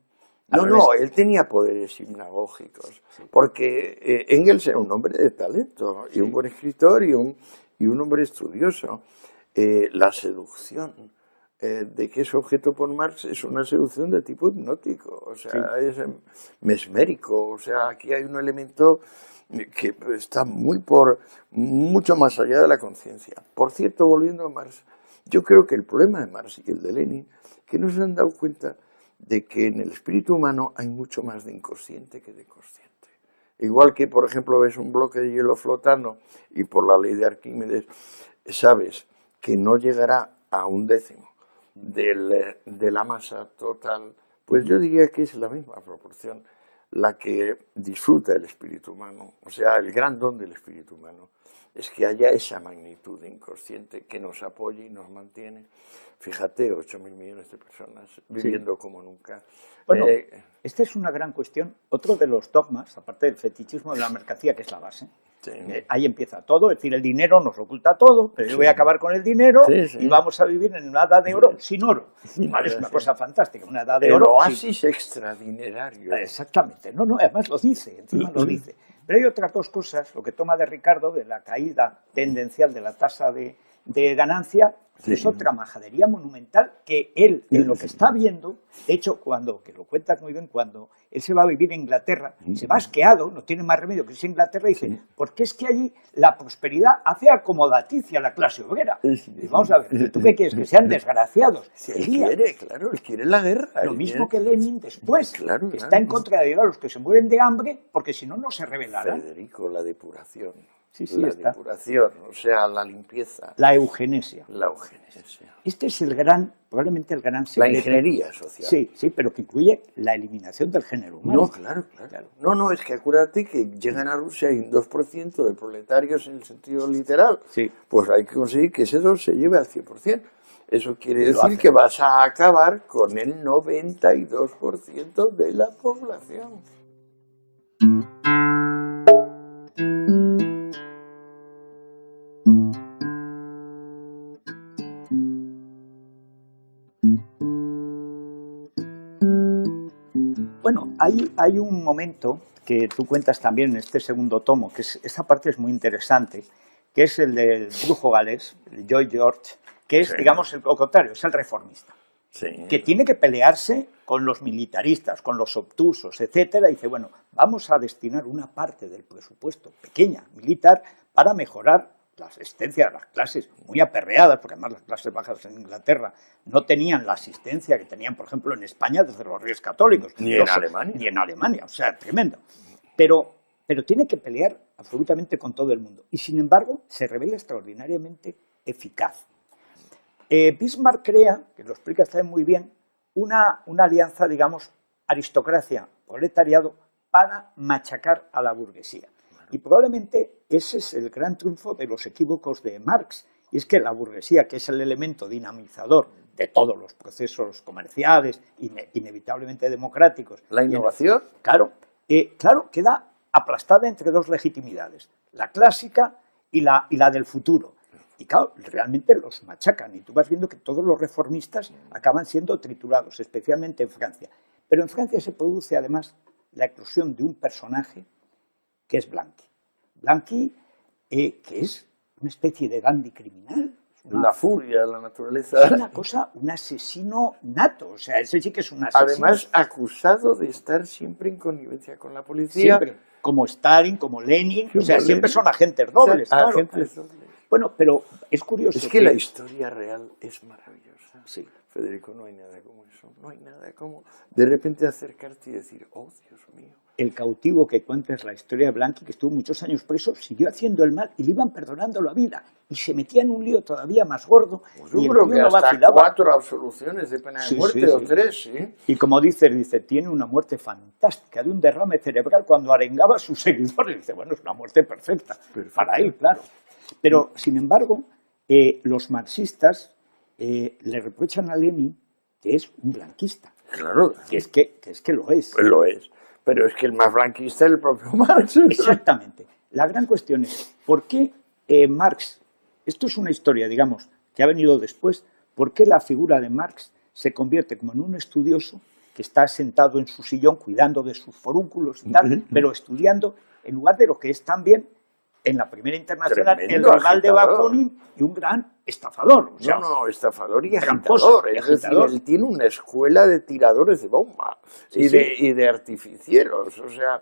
No, él tenía poderes hipnagógicos, porque Engels era un hombre de talento, y un buen escritor y un hombre estudioso. La seducción de que es objeto por Marx es una seducción de tipo hipnótico, o sea, es mesmérico, o sea, aquí hay un elemento que está mucho más allá de la conciencia. Por cierto, volviendo a Marx, yo creo que el problema de Marx y el de Lenin, que no se han dado cuenta de que en el espíritu humano hay mucho más de inconsciente que de consciente. Igual que, por ejemplo, ves un bloque de hielo flotando y por la ley de Arquímedes sabes que no llegará a 1/10 de la masa total, pues yo diría que es la misma proporción la que disfruta el espíritu humano. O sea, el gran don del espíritu humano es que haya esa magnitud de inconsciente que nos apoye y nos mantiene. Fíjate, 8.000 millones de personas viviendo como nunca. Bueno, esta es una gran cuestión. Otro de los dogmas, aparte del fetichismo de la mercancía, que es la base. Ahí empieza todo, es decir, el dinero nos oculta todo, pero yo voy a acabar con el dinero y vamos a vivir en una edad de oro sin oro. Vale, es una cosa fantástica, una edad de oro. El oasis extradinerario. Exactamente, además lo dice, encima lo dice. Pero hay otras dos cosas, lo que toma de Ricardo, de la caída tendencial de la tasa de ganancia, es otra majadería monumental que él, en lo que está viendo, de hecho, que lo cuentas muy bien, cuando él se va a vivir a Inglaterra, se va asqueado, no tiene más remedio que irse a Inglaterra, y dice, porque es que allí la prosperidad hace acomodaticia a la clase obrera. Y vamos a ver, ¿tú qué quieres? Que sean desgraciados. Él quiere la guerra. Lo mismo que Lenin después, que está en contra de a los que se mueren de hambre, porque si no, no se rebelarán. Federico, la depuración. La depuración, o sea, la limpieza. La eugenesia. La eugenesia. Este es probablemente el gran La secreto. ingeniería social. Sí, pero que incluye la eliminación del género humano. No, claro. No, es que acuérdate que llegan a Rusia y un 2% de proletarios en el sentido literal. Sí. Pues hay que conseguir que ese 2 se lleve al 100%. Eso quiere decir que vas a acabar con el 92% de la población. Bueno, hay un momento que tú cuentas también en este segundo tomo, que esa parte es muy interesante, que es el del brujo galés, el Lloyd George, que es, digamos, lo contrario, es el reformista, que tiene que pelearse con los militaristas, con los obtusos, etcétera, y dice, bueno, vamos a destinar una parte del presupuesto, pequeña, militar, para mejorar la asistencia de las clases muy aperreadas, porque además las clases bajas en Inglaterra no tenían la asistencia que tenían, por ejemplo, en España desde los Reyes Católicos. Ni en Alemania. Ni en Alemania, o sea, tremendo. Pero tiene que pelear absolutamente con todo el mundo. Y sin embargo, se revela extraordinariamente eficaz. Bismarck crea, que lo explica también muy bien, una alianza, digamos, aristocracia-proletariado para machacar a la burguesía. Y probablemente ese es el gran triunfo de los equívocos de Marx. Y es que la burguesía, que es el elemento dinamizador de todos los procesos comerciales, inevitablemente democráticos. ¿La innovación? Claro, queda aplastada entre dos legitimidades, la clásica y la del futuro. Y claro, realmente los machacan y tú vas viendo que todos los reformistas acaban siendo triturados, especialmente en Francia. Pero en Francia se produce además la eclosión de un personaje que es Blanqui. Blanqui, que es una especie de dandy criminal. La furia de la naturaleza. Es una cosa, un asesino nato, o sea, ese sí que es un asesino. Además, acusado de estar siempre en connivencia con la policía. Siempre, como Stalin, como Lenin, o sea, siempre son agentes dobles. Claro. Agentes dobles. Bueno, pero es curioso. Es que la historia real es maravillosa. Sí. Federico, no hay nada como eso. No hay nada como de repente acercarte y decir, oh, Dios mío. El cautivo que cuenta es la historia de Blanqui, que estuvo muchos años preso, siguió haciendo el mal y le iban perdonando la vida. Y se metía en un lío todavía más gordo. Pues yo creo que hasta 4 absoluciones de pena de muerte o 3, ¿sí? Y como dice, tiene una muerte fantástica de un derrame cerebral cuando arengaba a sus seguidores. Dice, bueno, es una muerte perfecta. Para él, claro. Pero, sin embargo, los marxistas le reprochan a Lenin que es un blanquista. Claro. Que es que lo es. Pues lo es. Pero es que el más blanquista es el propio Marx. Exactamente. La gran cuestión es, ¿por qué Marx, esto es una historia, digamos, que ha venido después, ¿por qué la figura de Marx se convierte como en un estudioso que está sentado en su sillón cuidando de sus forúnculos y tal, pero estudiando, en lugar de lo que es también, en la Primera Internacional, Tremendo el rival de Bakunin y un gran estafador? O sea, estafador y tramposo, agitador. Es decir, él tiene una escuela de tiradores de bomba y de artificieros. O sea,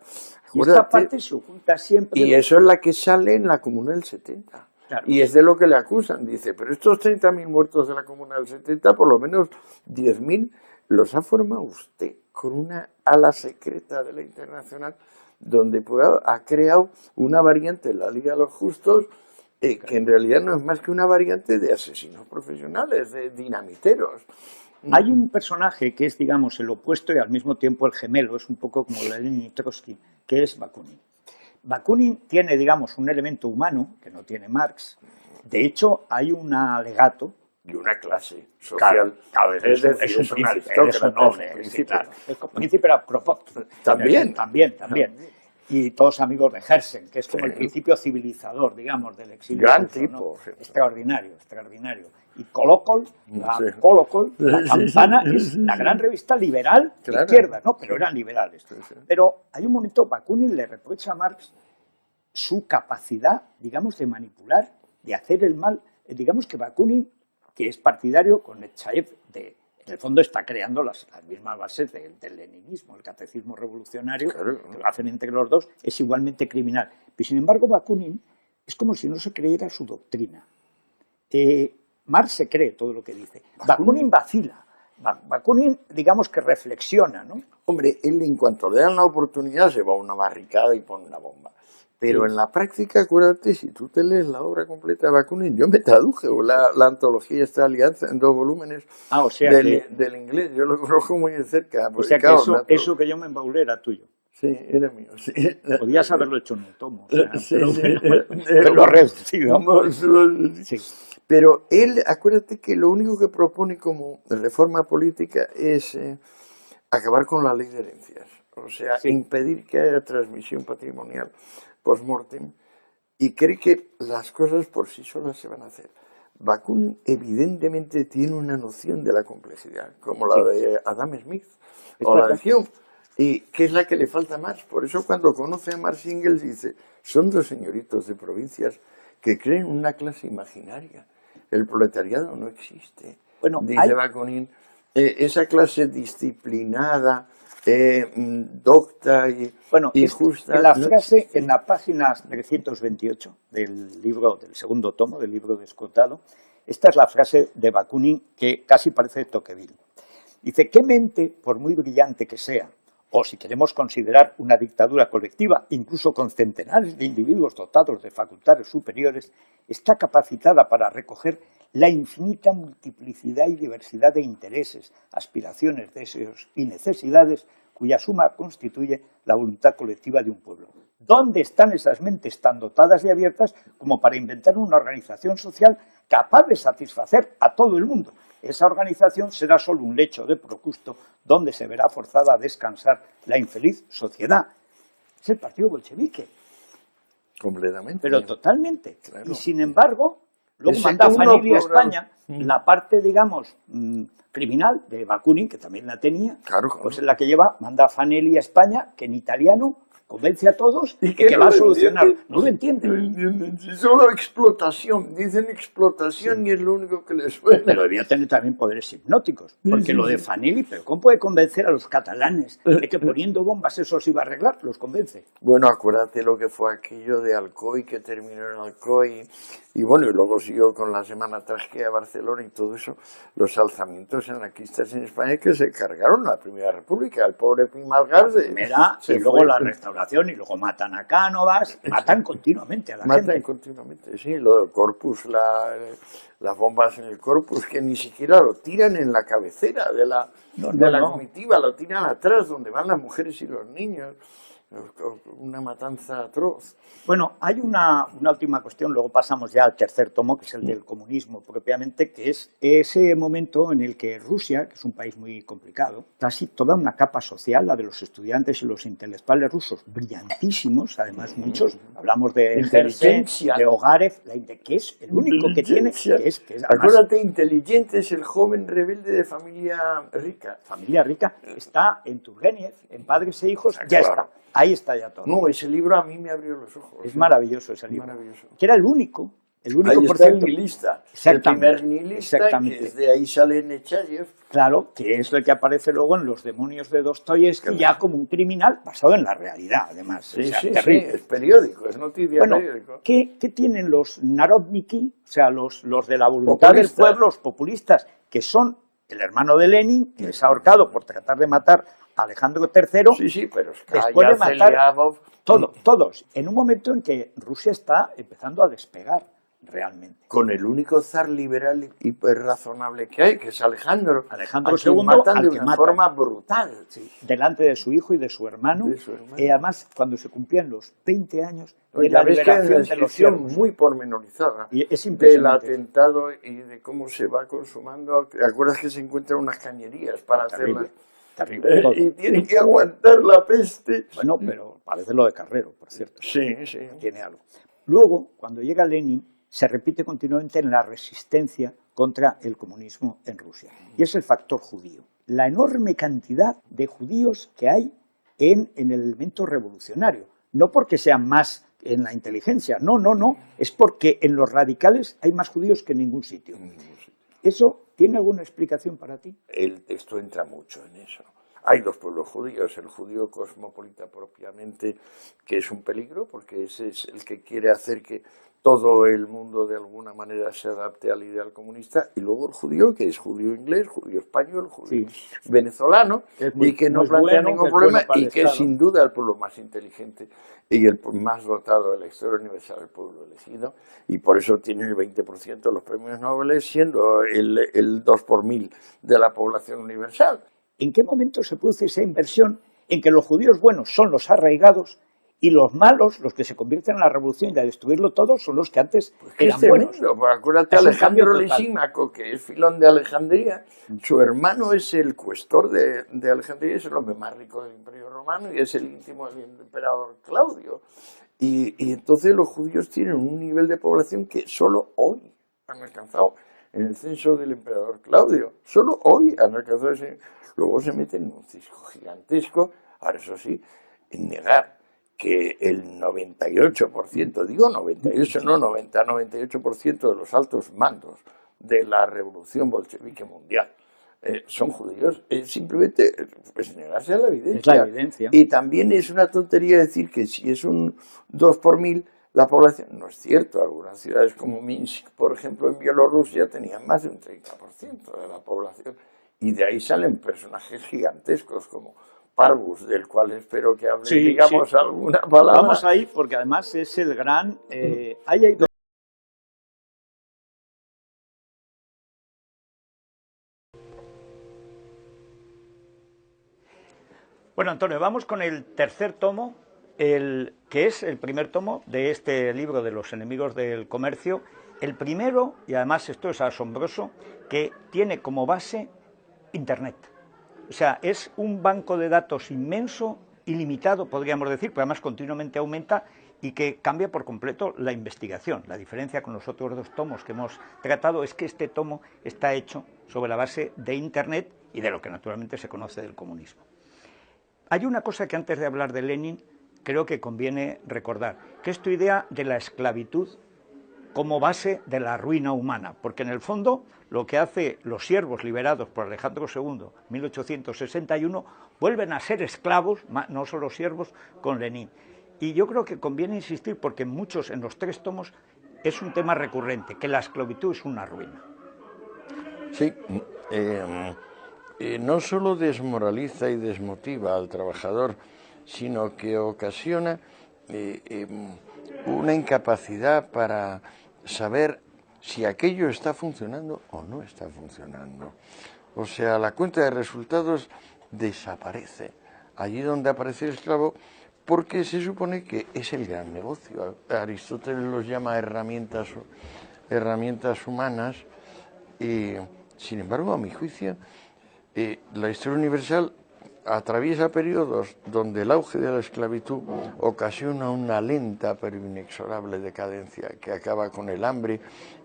y esta parte se oculta siempre. Y eso es la que sale en la Comuna del 70. Claro. Y es de lo que le acusan. Dice, pero estos 30.000 muertos de la Comuna del 70, por lo menos 10.000 los ha formado usted con una ala secreta de la Internacional donde ha creado una variante de la Liga de los Justos que en realidad no es más que una variante de asesinos profesionales, de dinamiteros. Hay un personaje que es, digamos, el opuesto y al mismo tiempo el gemelo, es un poco como Lenin y Trotsky, que es Bakunin. Bakunin tiene, digamos, un elemento humano que no tiene Marx. De hecho, hay un alegato. Y una clase social. Claro, es un noble. Claro. El príncipe era Kropotkin. También. Y todos amigos de Herzen, que es como el principio civilizador, digamos, del exilio. Gran tipo. ¿No? Extraordinario. Y Kolokol, la Campana, es la gran revista liberal de izquierda, ¿no? Pero eran liberales. Pero hay un momento, Bakunin le reprocha a Marx su capacidad, digamos, de manipular, de hacer el mal. Digamos que Bakunin, que es partidario con Nechayev, en el fondo está creando las mismas bases del leninismo, el catecismo revolucionario, que lo hacen entre los dos, es igualmente criminal. Pero sin embargo, Bakunin es como si no se creyera su doctrina. Marx se cree todo lo que dice. Bakunin vacila. Bakunin, digamos que reflexiona, ¿no? Hombre, él en cuanto le dan la oportunidad se va a una barricada y pone una bomba. Pero en la práctica, acuérdate, si tú te lees la obra completa de Bakunin, yo me traduje la antología esta alianza en 2 volúmenes o sea del inglés, yo lo conozco muy de cerca. O sea que eso que yo me embaulé era tuyo. Sí, era mío, sí. Podías haberlo hecho en un tomo. O sea, lo reducido. Sí. Pero él, acuérdate que lo único que propone como reforma política es acabar con la ley de herencias. O sea, impedir que haya transmisión patrimonial post-mortem, y cree que las cosas por sí solas se van a hacer. Bakunin evidentemente tiene una noción de la complejidad, como la de Adam Smith, o la de Hume, y que es la que le falta a Marx. Por eso cuando conoce a Marx, Engels dice, son 2 señoritos de provincias que creen una clase imaginaria. El proletariado no existe. Bueno, dice Bakunin, esa clase disciplinada, docta Bueno, y justa. en la ¿no? frase, en la página 328 del libro, del segundo tomo del libro de Escotado, esta es la frase de Bakunin que casi parece de Tocqueville. Dice, ¿qué mente, por muy brillante que sea, o si queremos considerar una dictadura colectiva, incluso con centenares de individuos dotados de facultades superiores, está capacitada para recoger la infinita multiplicidad y diversidad de intereses, aspiraciones, deseos y necesidades cuya suma constituye la voluntad colectiva de un pueblo? ¿Dónde están esas mentes tan dotadas y abiertas como para inventar una organización social capaz de satisfacer a todo el mundo? Esa organización será solo un lecho de Procusto donde se verá forzada a descansar la infeliz sociedad. Es el partido bolchevique. Completamente. Pero totalmente. Claro. Y sin embargo, luego Ese manda uno Fanelli a programa. España, la parte, digamos, criminal de Bakunin, que también la tenía, Claro. pues es la que lleva, manda a Fanelli a España, que en italiano convence a todos y que que no va a lo solucionar. entienden. No lo entienden. No entienden. Si solo explotación, dicen explotación y es lo único que les suena. Pero debía tener también poderes hipnóticos, porque lo de Fanelli, pero ¿cómo puede convencer a los catalanes de que poniendo bombas eso se iba a arreglar? Los convence. Bueno, acuérdate lo que fue aquello de Alcoy, que terminó en Alcoy, y bueno, y luego siguió con la Semana Trágica de Barcelona y todo eso, los alzamientos anarquistas en España que se cargaron la Primera República, el pobre Pimalgarde. Primera, y luego la restauración, y luego matan a Cánovas, matan continuamente a la gente. Matan continuamente, sí, lo del Corpus, las bombas en el Corpus, que ni siquiera lo tiran en la cabecera de la comitiva, lo tiran atrás, donde van las mujeres y los niños. Una matanza atroz. Bueno, hay una última cuestión, luego pasamos ya al tercer tomo, que es el del comunismo propiamente, que es ese momento en el que Rusia, que es un país muy complicado, casi toda una capa social, la de los estudiantes y los intelectuales rusos, brillantísimos, además muchos, hablamos de Inteligencia, de Ogarev, que es el único que tiene, que es además, acuérdate, inteligente es el joven rebelde de familia rica. Familia rica, está en Turgenev, en Padres e Hijos, ya claro. está. Ahí está ya todo. No, ese libro a mí me abrió los ojos. Es maravilloso ese libro. Maravilloso. Que era el único Ahí por está el cierto. nihilista. Exactamente. El primer nihilista, que desde ahí sale Nechayev. Claro, que es el que aparece luego en Los demonios de Dostoyevsky, ya como un criminal basado en la realidad, además. Sí, o sea, sí, terrible. es periódico, es noticia Bueno, periódico. ¿qué tienen los Narodniki, o sea, los de la voluntad del pueblo, los populistas, que son el hermano de Lenin, que es ahorcado por tratar de matar a Alejandro III, Sí, pero después de matar Zeliavov, todos, en un momento en que Rusia está empezando a despegar realmente. con el único zar liberal hiperrazonable que hay, que es Alejandro II, matan de al que una matan. forma brutal. Sí, delante de su hijo y de su hermano. Y además, cuando se cumplían los 20 años de la ves que hay liberación una de los descripción siervos. muy pormenorizada Y es del impresionante. atentado y de cómo se va consumando. ¿Te acuerdas que se encuentran unas cañerías para hacerlas? Terrible, todo. Y tienen que aguantar la peste. Bueno, pero parece lo de Carrero, por cierto. Sí, sí. Tiene algo. Luego, cuando llega Lenin, se repite continuamente en la resistencia contra el comunismo en Rusia. Y es el factor judío. La enorme cantidad de judíos que hay en el elemento revolucionario. No porque sean más en la inteligencia, no. Es porque en los radicales hay más judíos que en ningún sitio. ¿Eso tiene alguna explicación para ti? El texto entra mucho en eso. Hay dos pueblos judíos, el judío cosmopolita propiamente, que es un peligro, porque ese es el que quiere hacer que todo el mundo de alguna manera se adapte al ideal comunista, y luego el judío, que es judío inglés, judío español, judío venezolano, y que no plantea ningún problema, y que es sin duda el pueblo más inteligente y el más dotado de la historia universal, el pueblo elegido, y por eso tiene el 20% de los premios Nobel, siendo el 2 por 1000 de la población universal. ¿En qué momento se produce esa inversión en que los judíos buenos son los arraigados y los malos, los que se convierten en la revolución y a destruirlo todo, son los que antes eran buenos? Acuérdate, Alejandro Lisímaco, que es Filón de Alejandría, su hermano es el cuestor de Alejandría, es el hombre más rico del Imperio Romano y es el íntimo del emperador Claudio. Y entonces los judíos tienen un nivel de población que solo hoy han alcanzado en el censo del emperador Claudio. Solo hoy han alcanzado ese. Luego se meten en un cisco gigantesco, ahora eso sí, en negar que el 98%, digo 98, no 98% de los altos mandos de la revolución bolchevique mundial son judíos, es simplemente pues, negarse a la evidencia. Es la evidencia. Y también es una tontería decir que si es un 2 por 1000 la población, no es cierto. Algunas ciudades como Minsk, por ejemplo, en Bielorrusia, tenían más de un 30% de la población. Y de ahí salen personajes gigantescos como Parvus, del cual espero que hable, digamos, alguna palabra. Vamos ahí, porque además es el gran... ahí hay dos. Bueno, Antonio, vamos con el tercer tomo, que es el primer tomo de este libro de los enemigos del comercio. El primero, y además esto es asombroso, que tiene como base Internet. O sea, es un banco de datos inmenso, ilimitado, podríamos decir, pero además continuamente aumenta y que cambia por completo la investigación. La diferencia con los otros dos tomos que hemos tratado es que este tomo está hecho sobre la base de Internet y de lo que naturalmente se conoce del comunismo. Hay una cosa que antes de hablar de Lenin creo que conviene recordar, que es tu idea de la esclavitud como base de la ruina humana, porque en el fondo lo que hace los siervos liberados por Alejandro II, 1861, vuelven a ser esclavos, no solo siervos, con Lenin. Y yo creo que conviene insistir, porque en los tres tomos, es un tema recurrente, que la esclavitud es una ruina. Sí, no solo desmoraliza y desmotiva al trabajador, sino que ocasiona una incapacidad para saber si aquello está funcionando o no está funcionando. O sea, la cuenta de resultados desaparece allí donde aparece el esclavo, porque se supone que es el gran negocio. Aristóteles los llama herramientas humanas, y sin embargo, a mi juicio, la historia universal atraviesa periodos donde el auge de la esclavitud ocasiona una lenta pero inexorable decadencia que acaba con el hambre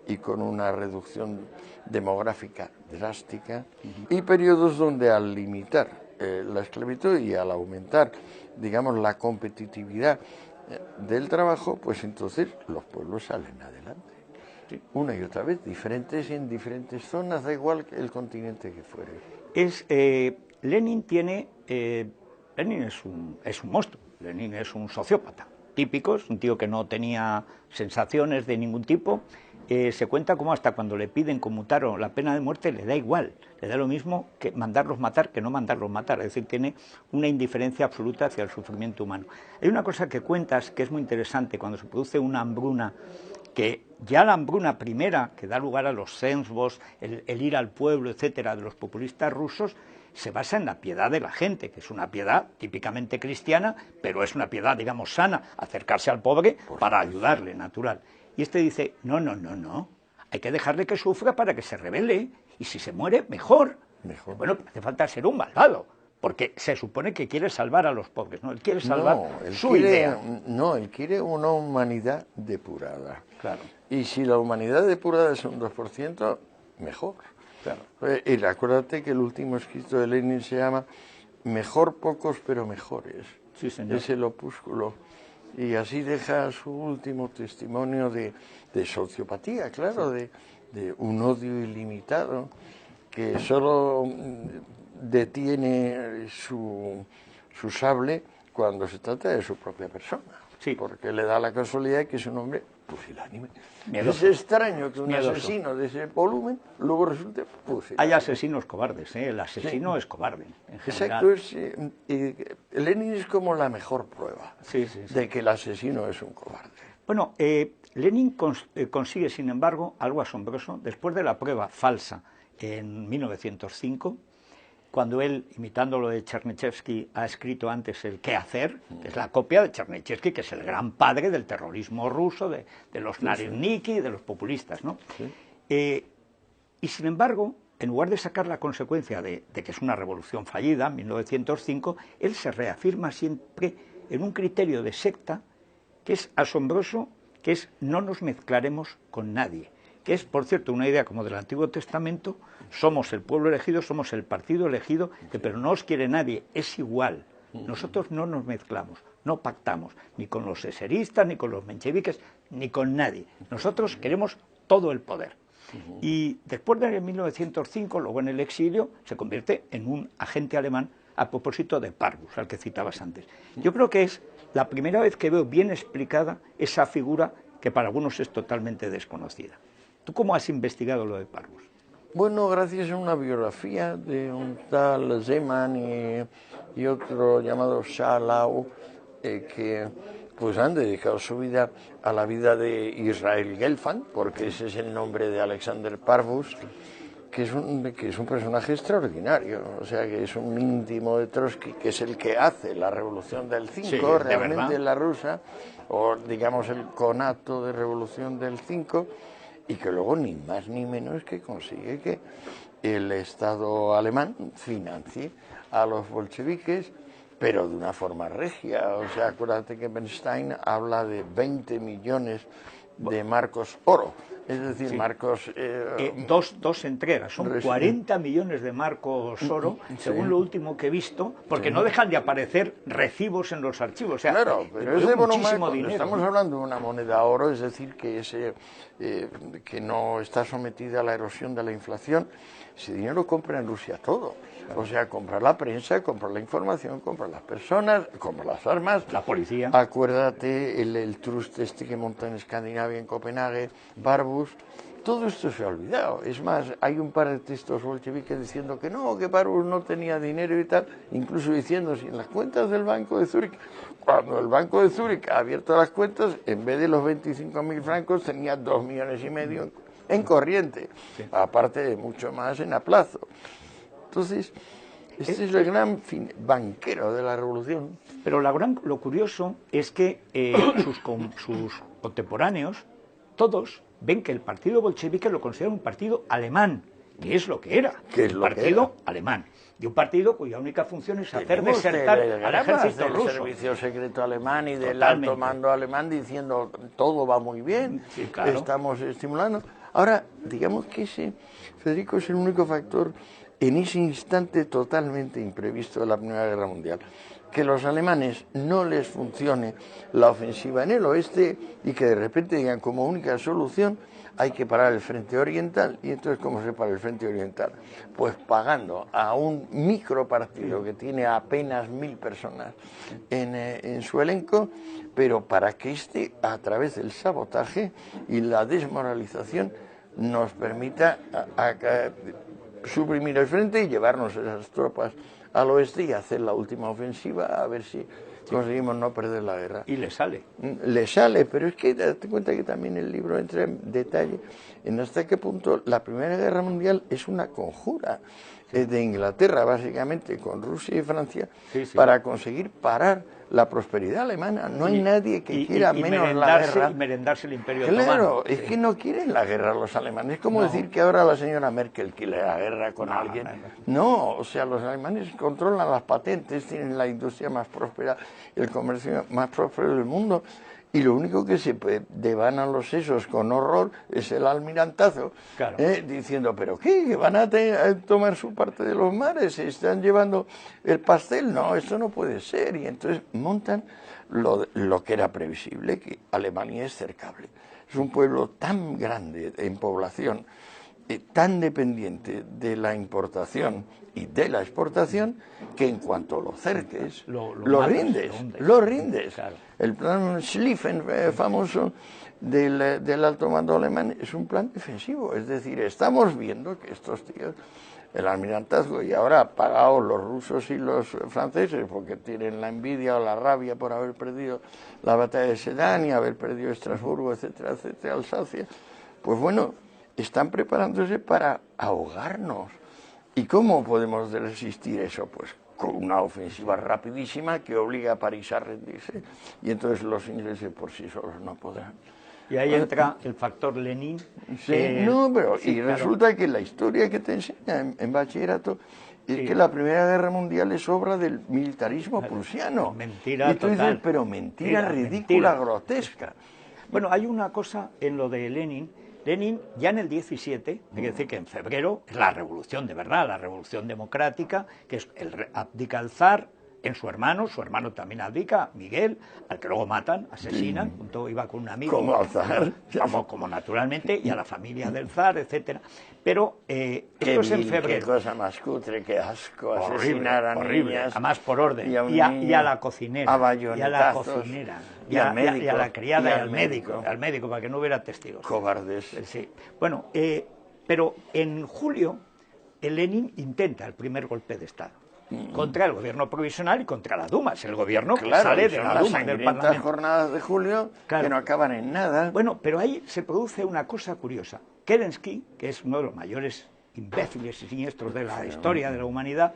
y con una reducción demográfica drástica, y periodos donde al limitar la esclavitud y al aumentar, digamos, la competitividad del trabajo, pues entonces los pueblos salen adelante. Una y otra vez, diferentes en diferentes zonas, da igual el continente que fuere. Lenin es un monstruo, Lenin es un sociópata típico, es un tío que no tenía sensaciones de ningún tipo. Se cuenta como hasta cuando le piden conmutar la pena de muerte le da igual, le da lo mismo que mandarlos matar que no mandarlos matar, es decir, tiene una indiferencia absoluta hacia el sufrimiento humano. Hay una cosa que cuentas que es muy interesante, cuando se produce una hambruna, que ya la hambruna primera, que da lugar a los censvos, el ir al pueblo, etcétera, de los populistas rusos, se basa en la piedad de la gente, que es una piedad típicamente cristiana, pero es una piedad, digamos, sana, acercarse al pobre para ayudarle, natural. Y este dice, no, hay que dejarle que sufra para que se rebele, y si se muere, mejor. Bueno, hace falta ser un malvado, porque se supone que quiere salvar a los pobres, ¿no? Él quiere salvar su idea. No, él quiere una humanidad depurada. Claro. Y si la humanidad depurada es un 2%, mejor. Claro. Y acuérdate que el último escrito de Lenin se llama Mejor pocos pero mejores. Sí, señor. Es el opúsculo. Y así deja su último testimonio de sociopatía, claro, sí, de un odio ilimitado que solo detiene su sable cuando se trata de su propia persona. Sí. Porque le da la casualidad de que es un hombre pusilánime. Miedoso. Es extraño que un asesino de ese volumen luego resulte pusilánime. Hay asesinos cobardes, ¿eh? El asesino es cobarde, en general. Exacto, Lenin es como la mejor prueba de que el asesino es un cobarde. Bueno, Lenin consigue, sin embargo, algo asombroso, después de la prueba falsa en 1905, cuando él, imitando lo de Chernyshevsky, ha escrito antes el ¿Qué hacer?, que es la copia de Chernyshevsky, que es el gran padre del terrorismo ruso, de los Narilniki, de los populistas, ¿no? Sí. Y sin embargo, en lugar de sacar la consecuencia de que es una revolución fallida, en 1905, él se reafirma siempre en un criterio de secta que es asombroso, que es no nos mezclaremos con nadie, que es, por cierto, una idea como del Antiguo Testamento: somos el pueblo elegido, somos el partido elegido, pero no os quiere nadie, es igual. Nosotros no nos mezclamos, no pactamos, ni con los eseristas, ni con los mencheviques, ni con nadie. Nosotros queremos todo el poder. Y después de 1905, luego en el exilio, se convierte en un agente alemán a propósito de Parvus, al que citabas antes. Yo creo que es la primera vez que veo bien explicada esa figura que para algunos es totalmente desconocida. ¿Tú cómo has investigado lo de Parvus? Bueno, gracias a una biografía de un tal Zeman y otro llamado Schalau, que pues han dedicado su vida a la vida de Israel Gelfand, porque ese es el nombre de Alexander Parvus, que es un personaje extraordinario, o sea, que es un íntimo de Trotsky, que es el que hace la revolución del 5, sí, realmente la rusa, o digamos el conato de revolución del 5, y que luego ni más ni menos que consigue que el Estado alemán financie a los bolcheviques, pero de una forma regia. O sea, acuérdate que Bernstein habla de 20 millones de marcos oro, es decir, sí, marcos... dos entregas, son 40 millones de marcos oro, según lo último que he visto, porque no dejan de aparecer recibos en los archivos. O sea, claro, pero ese muchísimo dinero. Estamos hablando de una moneda oro, es decir, que no está sometida a la erosión de la inflación. Ese dinero compra en Rusia todo. O sea, compra la prensa, compra la información, compra las personas, compra las armas. La policía. Acuérdate el trust este que monta en Escandinavia, en Copenhague, Parvus. Todo esto se ha olvidado. Es más, hay un par de textos bolcheviques diciendo que no, que Parvus no tenía dinero y tal, incluso diciendo si en las cuentas del Banco de Zúrich, cuando el Banco de Zúrich ha abierto las cuentas, en vez de los 25.000 francos tenía 2,5 millones en corriente, sí, aparte de mucho más en a plazo. Entonces, este es el gran banquero de la revolución. Pero lo curioso es que sus contemporáneos, todos, ven que el partido bolchevique lo consideran un partido alemán, que es lo que era, un partido alemán. Y un partido cuya única función es hacer desertar al ejército ruso. Del servicio secreto alemán y del alto mando alemán diciendo todo va muy bien, sí, claro, estamos estimulando. Ahora, digamos que Federico, es el único factor en ese instante totalmente imprevisto de la Primera Guerra Mundial, que los alemanes no les funcione la ofensiva en el oeste y que de repente digan como única solución hay que parar el frente oriental. Y entonces, ¿cómo se para el frente oriental? Pues pagando a un micropartido que tiene apenas 1.000 personas en su elenco, pero para que a través del sabotaje y la desmoralización, nos permita suprimir el frente y llevarnos esas tropas al oeste y hacer la última ofensiva, a ver si conseguimos no perder la guerra. Y le sale. Le sale, pero es que date cuenta que también el libro entra en detalle en hasta qué punto la Primera Guerra Mundial es una conjura de Inglaterra, básicamente, con Rusia y Francia, para conseguir parar la prosperidad alemana. No hay nadie que quiera menos la guerra. Y merendarse el Imperio Otomano. Claro, es que no quieren la guerra los alemanes. Es como decir que ahora la señora Merkel quiere la guerra con alguien. No, o sea, los alemanes controlan las patentes, tienen la industria más próspera, el comercio más próspero del mundo. Y lo único que se devanan los sesos con horror es el almirantazo, claro, diciendo, ¿pero qué? ¿Que van a tomar su parte de los mares? ¿Se están llevando el pastel? No, esto no puede ser. Y entonces montan lo que era previsible, que Alemania es cercable. Es un pueblo tan grande en población, tan dependiente de la importación y de la exportación, que en cuanto lo cerques, lo rindes. Claro. El plan Schlieffen, famoso del alto mando alemán, es un plan defensivo. Es decir, estamos viendo que estos tíos, el almirantazgo, y ahora pagados los rusos y los franceses, porque tienen la envidia o la rabia por haber perdido la batalla de Sedan y haber perdido Estrasburgo, etcétera, etcétera, Alsacia, pues bueno, están preparándose para ahogarnos. ¿Y cómo podemos resistir eso? Pues con una ofensiva rapidísima que obliga a París a rendirse. Y entonces los ingleses por sí solos no podrán. Y ahí entra el factor Lenin. No, pero resulta que la historia que te enseña en bachillerato es que la Primera Guerra Mundial es obra del militarismo prusiano. Mentira y tú total. dices, pero mentira ridícula, grotesca. Bueno, hay una cosa en lo de Lenin. Lenin, ya en el 17, hay que decir que en febrero, es la revolución de verdad, la revolución democrática, que es abdica el zar, en su hermano también abdica, Miguel, al que luego matan, asesinan, iba con un amigo. Como al zar. Como naturalmente, y a la familia del zar, etcétera. Pero esto es en febrero. Qué cosa más cutre, qué asco, asesinar a niñas. Además por orden. Y a la cocinera. Y a la cocinera. Y a la criada y al médico. Al médico, para que no hubiera testigos. Cobardes. Sí. Bueno, pero en julio, Lenin intenta el primer golpe de Estado. Contra el gobierno provisional y contra la Duma. Es el gobierno que sale de la Duma, del Parlamento. Jornadas de julio que no acaban en nada. Bueno, pero ahí se produce una cosa curiosa. Kerensky, que es uno de los mayores imbéciles y siniestros de la historia de la humanidad,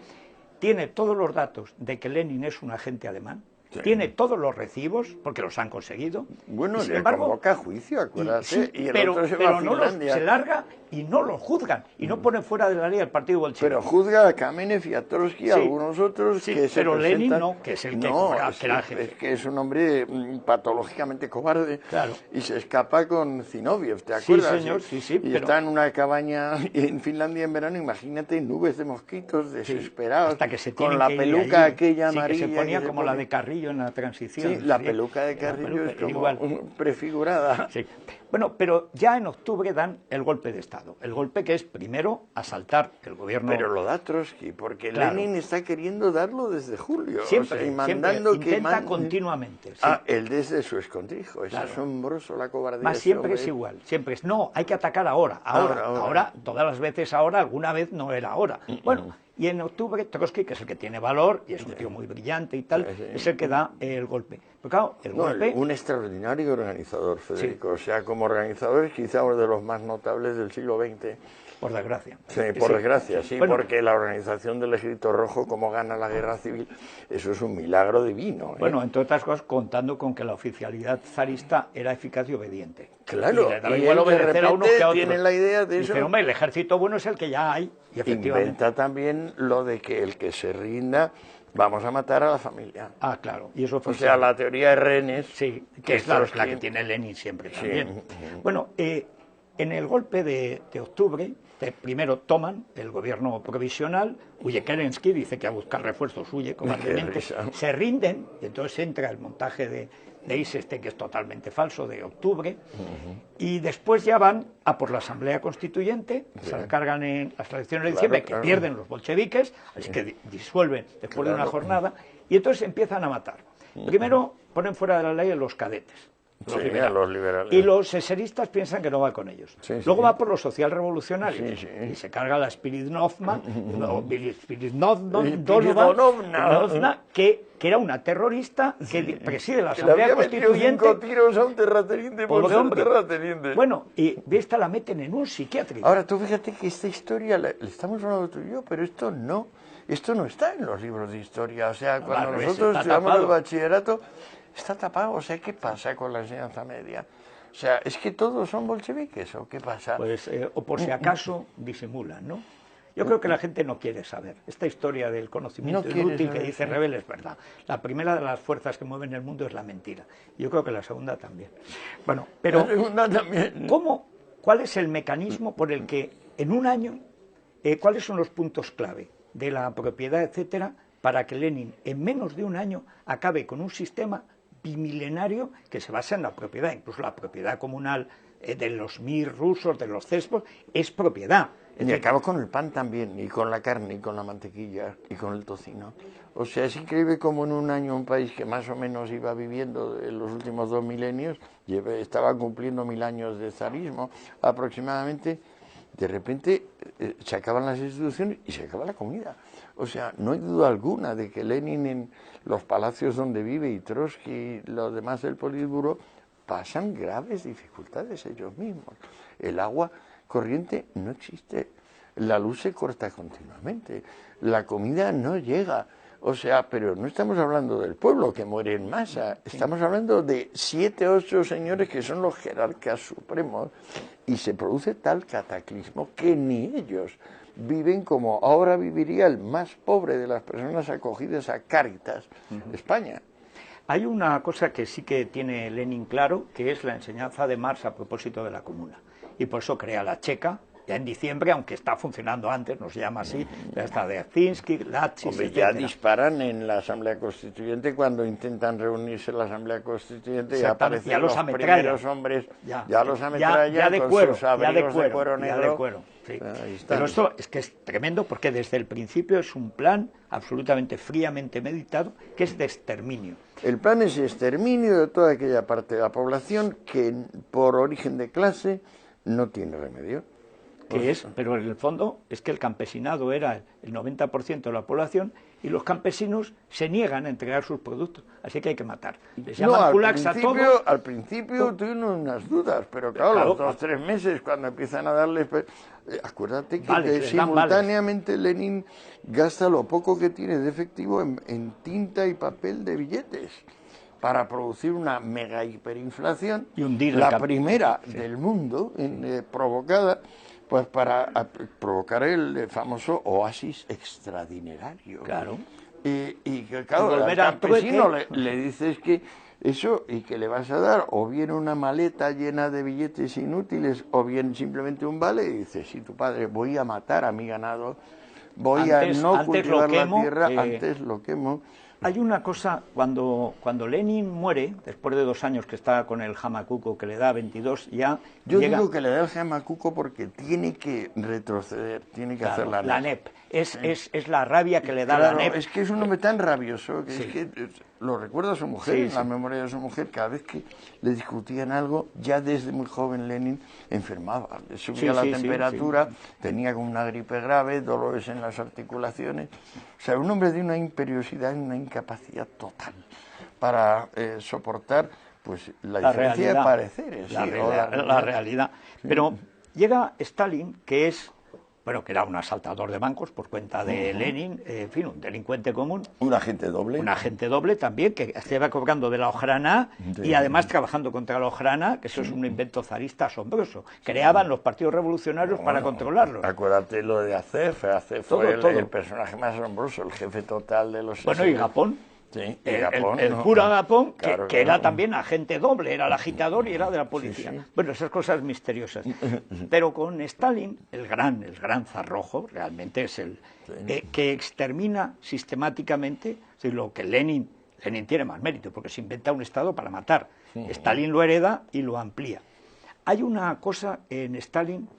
tiene todos los datos de que Lenin es un agente alemán. Sí. Tiene todos los recibos, porque los han conseguido. Bueno, sin embargo, convoca a juicio, acuérdate. Pero no se larga y no lo juzgan. Y no ponen fuera de la ley al partido bolchevique. Pero juzga a Kamenev y a Trotsky y a algunos otros que se pero presentan... Lenin no, que es el que es que es un hombre patológicamente cobarde. Claro. Y se escapa con Zinoviev, ¿te acuerdas? Sí, señor, sí. Y está en una cabaña en Finlandia en verano, imagínate, nubes de mosquitos desesperados. Hasta que se con la peluca aquella amarilla. Que se ponía como la de Carrillo en la transición. Sí, la peluca de Carrillo es como igual. Prefigurada. Sí. Bueno, pero ya en octubre dan el golpe de Estado. El golpe que es primero asaltar el gobierno. Pero lo da Trotsky, porque Lenin está queriendo darlo desde julio. Siempre, y mandando intenta continuamente. Sí. Él desde su escondrijo. Es asombroso la cobardía. Más siempre es igual. Siempre es, no, hay que atacar ahora. Ahora, todas las veces ahora, alguna vez no era ahora. Bueno. Y en octubre, Trotsky, que es el que tiene valor, y es un tío muy brillante y tal, es el que da el golpe. Pero claro, el golpe... Un extraordinario organizador, Federico. O sea, como organizador es quizá uno de los más notables del siglo XX. Por desgracia. Sí, por desgracia, sí, bueno, porque la organización del Ejército Rojo, como gana la guerra civil, eso es un milagro divino. Bueno, entre otras cosas, contando con que la oficialidad zarista era eficaz y obediente. Claro, y igual obedecer a uno que a otro. Tienen la idea de eso. Dice, hombre, el ejército bueno es el que ya hay, y efectivamente. Inventa también lo de que el que se rinda, vamos a matar a la familia. Ah, claro. Y eso o sea, la teoría de Rennes. Sí, que es la que tiene Lenin siempre también. Bueno, en el golpe de octubre, primero toman el gobierno provisional, huye Kerensky, dice que a buscar refuerzos huye cobardemente, se rinden, y entonces entra el montaje de Eisenstein, que es totalmente falso, de octubre, y después ya van a por la Asamblea Constituyente, se la cargan en las elecciones de diciembre, que pierden los bolcheviques, así que disuelven después de una jornada, y entonces empiezan a matar. Primero ponen fuera de la ley a los cadetes. Los liberales. Y los eseristas piensan que no va con ellos. Luego va por los socialrevolucionarios y se carga la Spiridnovna, que era una terrorista que preside la Asamblea Constituyente. 5 tiros a un terrateniente por ser terrateniente. Bueno, y esta la meten en un psiquiátrico. Ahora, tú fíjate que esta historia, le estamos hablando tú y yo, pero esto no está en los libros de historia. O sea, cuando nosotros estudiamos el bachillerato, está tapado. O sea, ¿qué pasa con la enseñanza media? O sea, ¿es que todos son bolcheviques o qué pasa? Pues, o por si acaso disimulan, ¿no? Yo creo que la gente no quiere saber. Esta historia del conocimiento inútil que dice Rebel es verdad. La primera de las fuerzas que mueven el mundo es la mentira. Yo creo que la segunda también. Bueno, pero la segunda también. ¿Cuál es el mecanismo por el que en un año, cuáles son los puntos clave de la propiedad, etcétera, para que Lenin en menos de un año acabe con un sistema bimilenario que se basa en la propiedad? Incluso la propiedad comunal de los mir rusos, de los cespos, es propiedad. Y acaba con el pan también, y con la carne, y con la mantequilla, y con el tocino. O sea, es increíble como en un año un país que más o menos iba viviendo en los últimos 2 milenios, estaba cumpliendo 1000 años de zarismo aproximadamente, de repente se acaban las instituciones y se acaba la comida. O sea, no hay duda alguna de que Lenin en los palacios donde vive y Trotsky y los demás del Politburo pasan graves dificultades ellos mismos. El agua corriente no existe, la luz se corta continuamente, la comida no llega. O sea, pero no estamos hablando del pueblo que muere en masa, estamos hablando de 7 o 8 señores que son los jerarcas supremos y se produce tal cataclismo que ni ellos viven como ahora viviría el más pobre de las personas acogidas a Cáritas, España. Hay una cosa que sí que tiene Lenin claro, que es la enseñanza de Marx a propósito de la comuna. Y por eso crea la Checa, Ya en diciembre, aunque está funcionando antes, no se llama así, hasta de Dzerzhinsky, Latsis, Hombre, etcétera. ya disparan en la Asamblea Constituyente cuando intentan reunirse en la Asamblea Constituyente y aparecen ya los primeros hombres, ya los ametrallan de con cuero, sus abrigos de cuero ya negro. de cuero, sí. Ahí están. Pero esto es que es tremendo porque desde el principio es un plan absolutamente fríamente meditado que es de exterminio. El plan es exterminio de toda aquella parte de la población que por origen de clase no tiene remedio. Pero en el fondo es que el campesinado era el 90% de la población y los campesinos se niegan a entregar sus productos, así que hay que matar. Les llaman kulaks a todos. Al principio tuve unas dudas, pero claro, los 2 o 3 meses cuando empiezan a darles... acuérdate que simultáneamente Lenin gasta lo poco que tiene de efectivo en tinta y papel de billetes para producir una mega hiperinflación, y hundir la primera del mundo provocada pues para provocar el famoso oasis extradinerario. Claro. Y que claro, al campesino le dices que eso y que le vas a dar o bien una maleta llena de billetes inútiles o bien simplemente un vale, y dices, si tu padre, voy a matar a mi ganado, voy a no cultivar la tierra, antes lo quemo. Hay una cosa, cuando Lenin muere, después de 2 años que está con el Hamakuko, que le da 22, ya Yo digo que le da el Hamakuko porque tiene que retroceder, tiene que hacer la NEP. Es la rabia que le da la NEP. Es que es un hombre tan rabioso que es que lo recuerda a su mujer, en la memoria de su mujer, cada vez que le discutían algo, ya desde muy joven Lenin enfermaba, le subía la temperatura, tenía como una gripe grave, dolores en las articulaciones, o sea, un hombre de una imperiosidad y una incapacidad total para soportar pues la diferencia de pareceres. La realidad. Pero llega Stalin, que es... Bueno, que era un asaltador de bancos por cuenta de Lenin, en fin, un delincuente común. Un agente doble. Un agente doble también, que se va cobrando de la Ojrana y además trabajando contra la Ojrana, que eso es un invento zarista asombroso. Creaban los partidos revolucionarios para controlarlos. Acuérdate lo de Acef. Acef fue el personaje más asombroso, el jefe total de los... Bueno, y Gapón. Sí, el cura Gapón, que era también agente doble, era el agitador y era de la policía. Sí. Bueno, esas cosas misteriosas. Pero con Stalin, el gran zarrojo, realmente es el que extermina sistemáticamente, lo que Lenin tiene más mérito, porque se inventa un Estado para matar. Stalin lo hereda y lo amplía. Hay una cosa en Stalin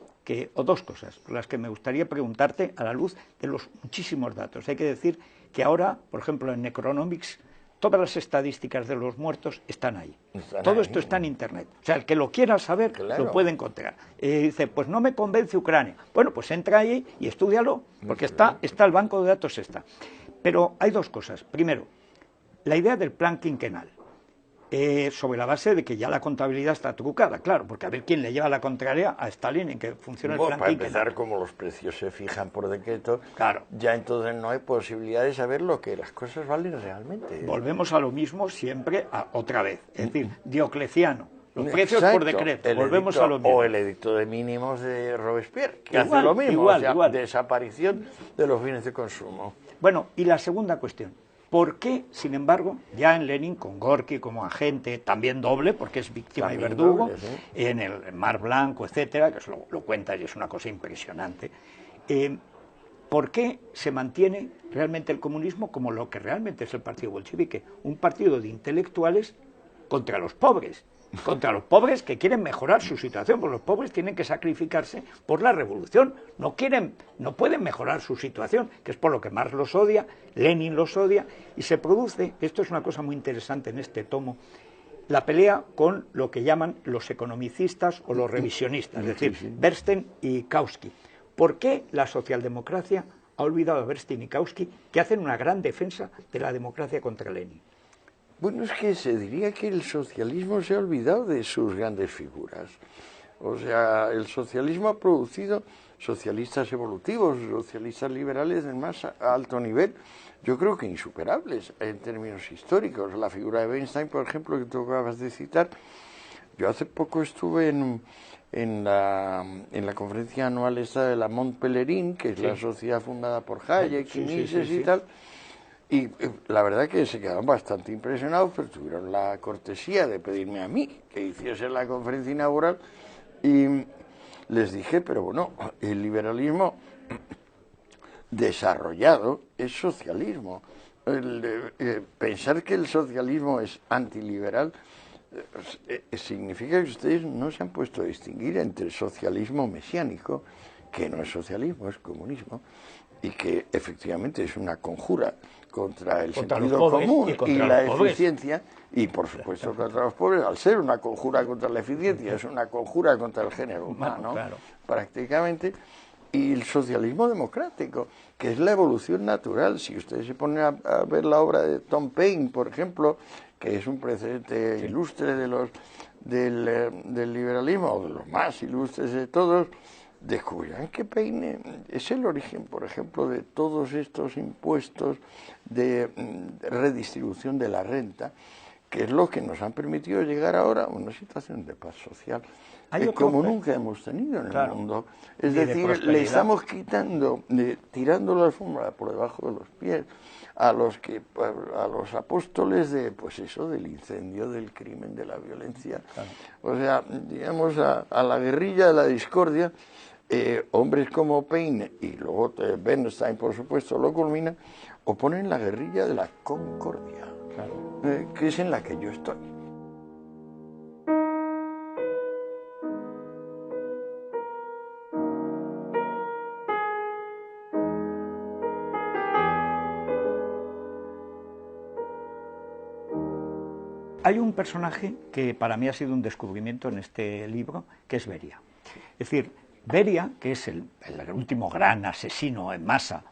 o 2 cosas, las que me gustaría preguntarte a la luz de los muchísimos datos. Hay que decir que ahora, por ejemplo, en Necronomics, todas las estadísticas de los muertos están ahí. Todo esto está en Internet. O sea, el que lo quiera saber lo puede encontrar. Dice, pues no me convence Ucrania. Bueno, pues entra ahí y estúdialo, porque está el banco de datos. Pero hay 2 cosas. Primero, la idea del plan quinquenal. Sobre la base de que ya la contabilidad está trucada, claro, porque a ver quién le lleva la contraria a Stalin en que funciona el plan para quinquenal. empezar, como los precios se fijan por decreto, claro, ya entonces no hay posibilidad de saber lo que las cosas valen realmente. Volvemos a lo mismo siempre, otra vez, es decir, Diocleciano, los precios por decreto, volvemos a lo mismo. O el edicto de mínimos de Robespierre, que hace lo mismo, igual. Desaparición de los bienes de consumo. Bueno, y la segunda cuestión. ¿Por qué, sin embargo, ya en Lenin, con Gorky como agente, también doble, porque es víctima y verdugo, en el Mar Blanco, etcétera, que lo cuenta y es una cosa impresionante, ¿por qué se mantiene realmente el comunismo como lo que realmente es el partido bolchevique? Un partido de intelectuales contra los pobres que quieren mejorar su situación, porque los pobres tienen que sacrificarse por la revolución, no pueden mejorar su situación, que es por lo que Marx los odia, Lenin los odia, y se produce, esto es una cosa muy interesante en este tomo, la pelea con lo que llaman los economicistas o los revisionistas, es decir, Bernstein y Kautsky. ¿Por qué la socialdemocracia ha olvidado a Bernstein y Kautsky, que hacen una gran defensa de la democracia contra Lenin? Bueno, es que se diría que el socialismo se ha olvidado de sus grandes figuras. O sea, el socialismo ha producido socialistas evolutivos, socialistas liberales del más alto nivel, yo creo que insuperables en términos históricos. La figura de Bernstein, por ejemplo, que tú acabas de citar, yo hace poco estuve en la conferencia anual esta de la Mont Pelerin, que es la sociedad fundada por Hayek y Mises y tal. Y la verdad que se quedaron bastante impresionados, pero tuvieron la cortesía de pedirme a mí que hiciese la conferencia inaugural. Y les dije, pero bueno, el liberalismo desarrollado es socialismo. Pensar que el socialismo es antiliberal significa que ustedes no se han puesto a distinguir entre socialismo mesiánico, que no es socialismo, es comunismo, y que efectivamente es una conjura contra el sentido común y la eficiencia, y por supuesto contra los pobres, al ser una conjura contra la eficiencia, es una conjura contra el género humano, prácticamente, y el socialismo democrático, que es la evolución natural. Si ustedes se ponen a ver la obra de Tom Paine, por ejemplo, que es un precedente ilustre del liberalismo, o de los más ilustres de todos, descubrirán que Paine es el origen, por ejemplo, de todos estos impuestos de redistribución de la renta, que es lo que nos han permitido llegar ahora a una situación de paz social como nunca hemos tenido en el mundo. Es decir, le estamos quitando, tirando la alfombra por debajo de los pies a los apóstoles de, pues eso, del incendio, del crimen, de la violencia. O sea, digamos, a la guerrilla de la discordia, hombres como Paine y luego Bernstein, por supuesto, lo culmina, oponen la guerrilla de la concordia, que es en la que yo estoy. Hay un personaje que para mí ha sido un descubrimiento en este libro, que es Beria. Es decir, Beria, que es el último gran asesino en masa,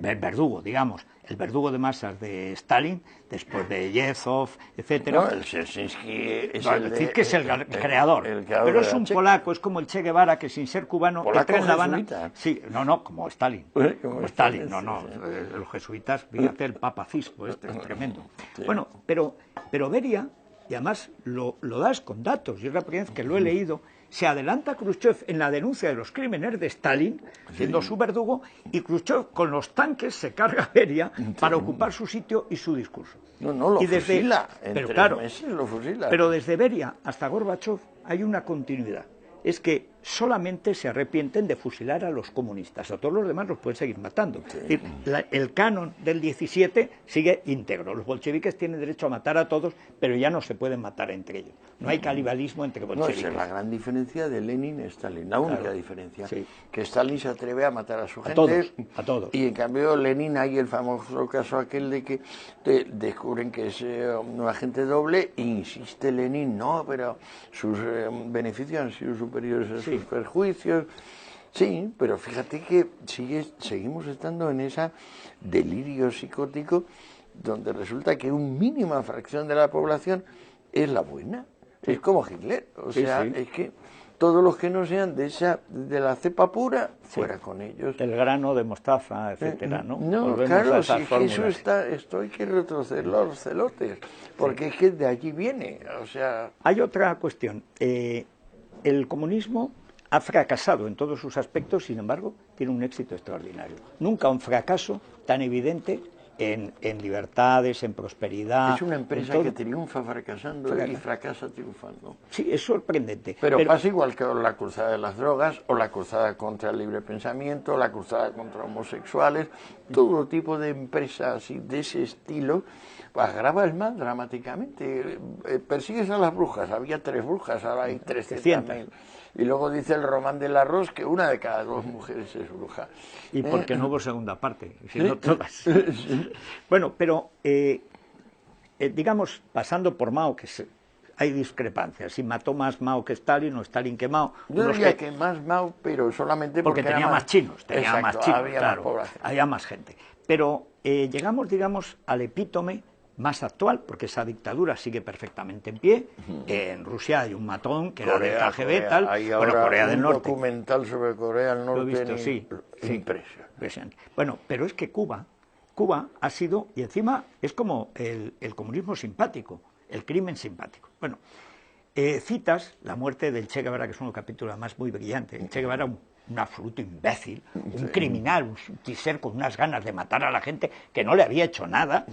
verdugo, digamos, el verdugo de masas de Stalin, después de Yezhov, etcétera. No, el Dzerzhinsky es decir que es el creador, pero es un polaco, es como el Che Guevara, que sin ser cubano entra en La Habana. Sí, no, como Stalin. Como Stalin, los jesuitas, fíjate el papacismo, es tremendo. Sí. Bueno, pero Beria, y además lo das con datos, yo es la primera vez que lo he leído, se adelanta a Khrushchev en la denuncia de los crímenes de Stalin, siendo su verdugo, y Khrushchev con los tanques se carga a Beria para ocupar su sitio y su discurso. Lo fusila, en 3 meses lo fusila. Pero desde Beria hasta Gorbachev hay una continuidad. Es que solamente se arrepienten de fusilar a los comunistas, a todos los demás los pueden seguir matando. Sí. Es decir, el canon del 17 sigue íntegro, los bolcheviques tienen derecho a matar a todos, pero ya no se pueden matar entre ellos. No hay canibalismo entre bolcheviques. No, esa es la gran diferencia de Lenin y Stalin, la única diferencia, que Stalin se atreve a matar a su gente. A todos. Y en cambio Lenin, hay el famoso caso aquel de que descubren que es un agente doble, e insiste Lenin, no, pero sus beneficios han sido superiores a sus perjuicios. Sí, pero fíjate que seguimos estando en ese delirio psicótico donde resulta que una mínima fracción de la población es la buena. Es como Hitler, o sea, es que todos los que no sean de la cepa pura, fuera con ellos. El grano de mostaza, etcétera, ¿no? No, claro, si es que eso esto hay que retroceder los celotes, porque es que de allí viene, o sea... Hay otra cuestión. El comunismo ha fracasado en todos sus aspectos, sin embargo, tiene un éxito extraordinario. Nunca un fracaso tan evidente en libertades, en prosperidad. Es una empresa que triunfa fracasando y fracasa triunfando. Sí, es sorprendente. Pero pasa igual que la cruzada de las drogas, o la cruzada contra el libre pensamiento, o la cruzada contra homosexuales, todo tipo de empresas de ese estilo agrava el mal dramáticamente. Persigues a las brujas, había 3 brujas, ahora hay 300.000. Y luego dice el Román del Arroz que 1 de cada 2 mujeres es bruja. Y porque no hubo segunda parte, sino todas. Bueno, pero digamos, pasando por Mao, que hay discrepancias. Si mató más Mao que Stalin o Stalin que Mao. Yo diría que más Mao, pero solamente porque tenía más chinos. Tenía más chinos, había más población. Había más gente. Pero llegamos, digamos, al epítome más actual, porque esa dictadura sigue perfectamente en pie. En Rusia hay un matón que era del KGB, tal. Hay ahora Corea del Norte. Un documental sobre Corea del Norte. Lo he visto, impresionante. Bueno, pero es que Cuba ha sido, y encima es como el comunismo simpático, el crimen simpático. Bueno, citas la muerte del Che Guevara, que es un capítulo además muy brillante. El Che Guevara, un absoluto imbécil, un criminal, un ser con unas ganas de matar a la gente que no le había hecho nada.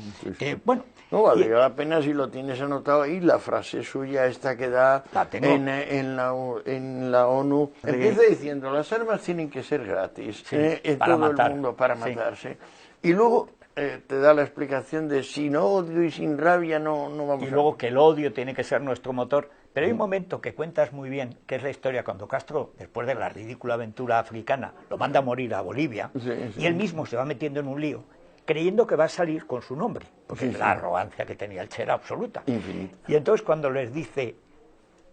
Bueno, no valdría la pena si lo tienes anotado ahí, la frase suya esta que da en la ONU. Empieza diciendo, las armas tienen que ser gratis en todo el mundo para matarse. Y luego te da la explicación de sin odio y sin rabia no vamos a... Y luego que el odio tiene que ser nuestro motor. Pero hay un momento que cuentas muy bien, que es la historia cuando Castro, después de la ridícula aventura africana, lo manda a morir a Bolivia, y él mismo se va metiendo en un lío, creyendo que va a salir con su nombre, porque la arrogancia que tenía el Che era absoluta. Infinito. Y entonces cuando les dice,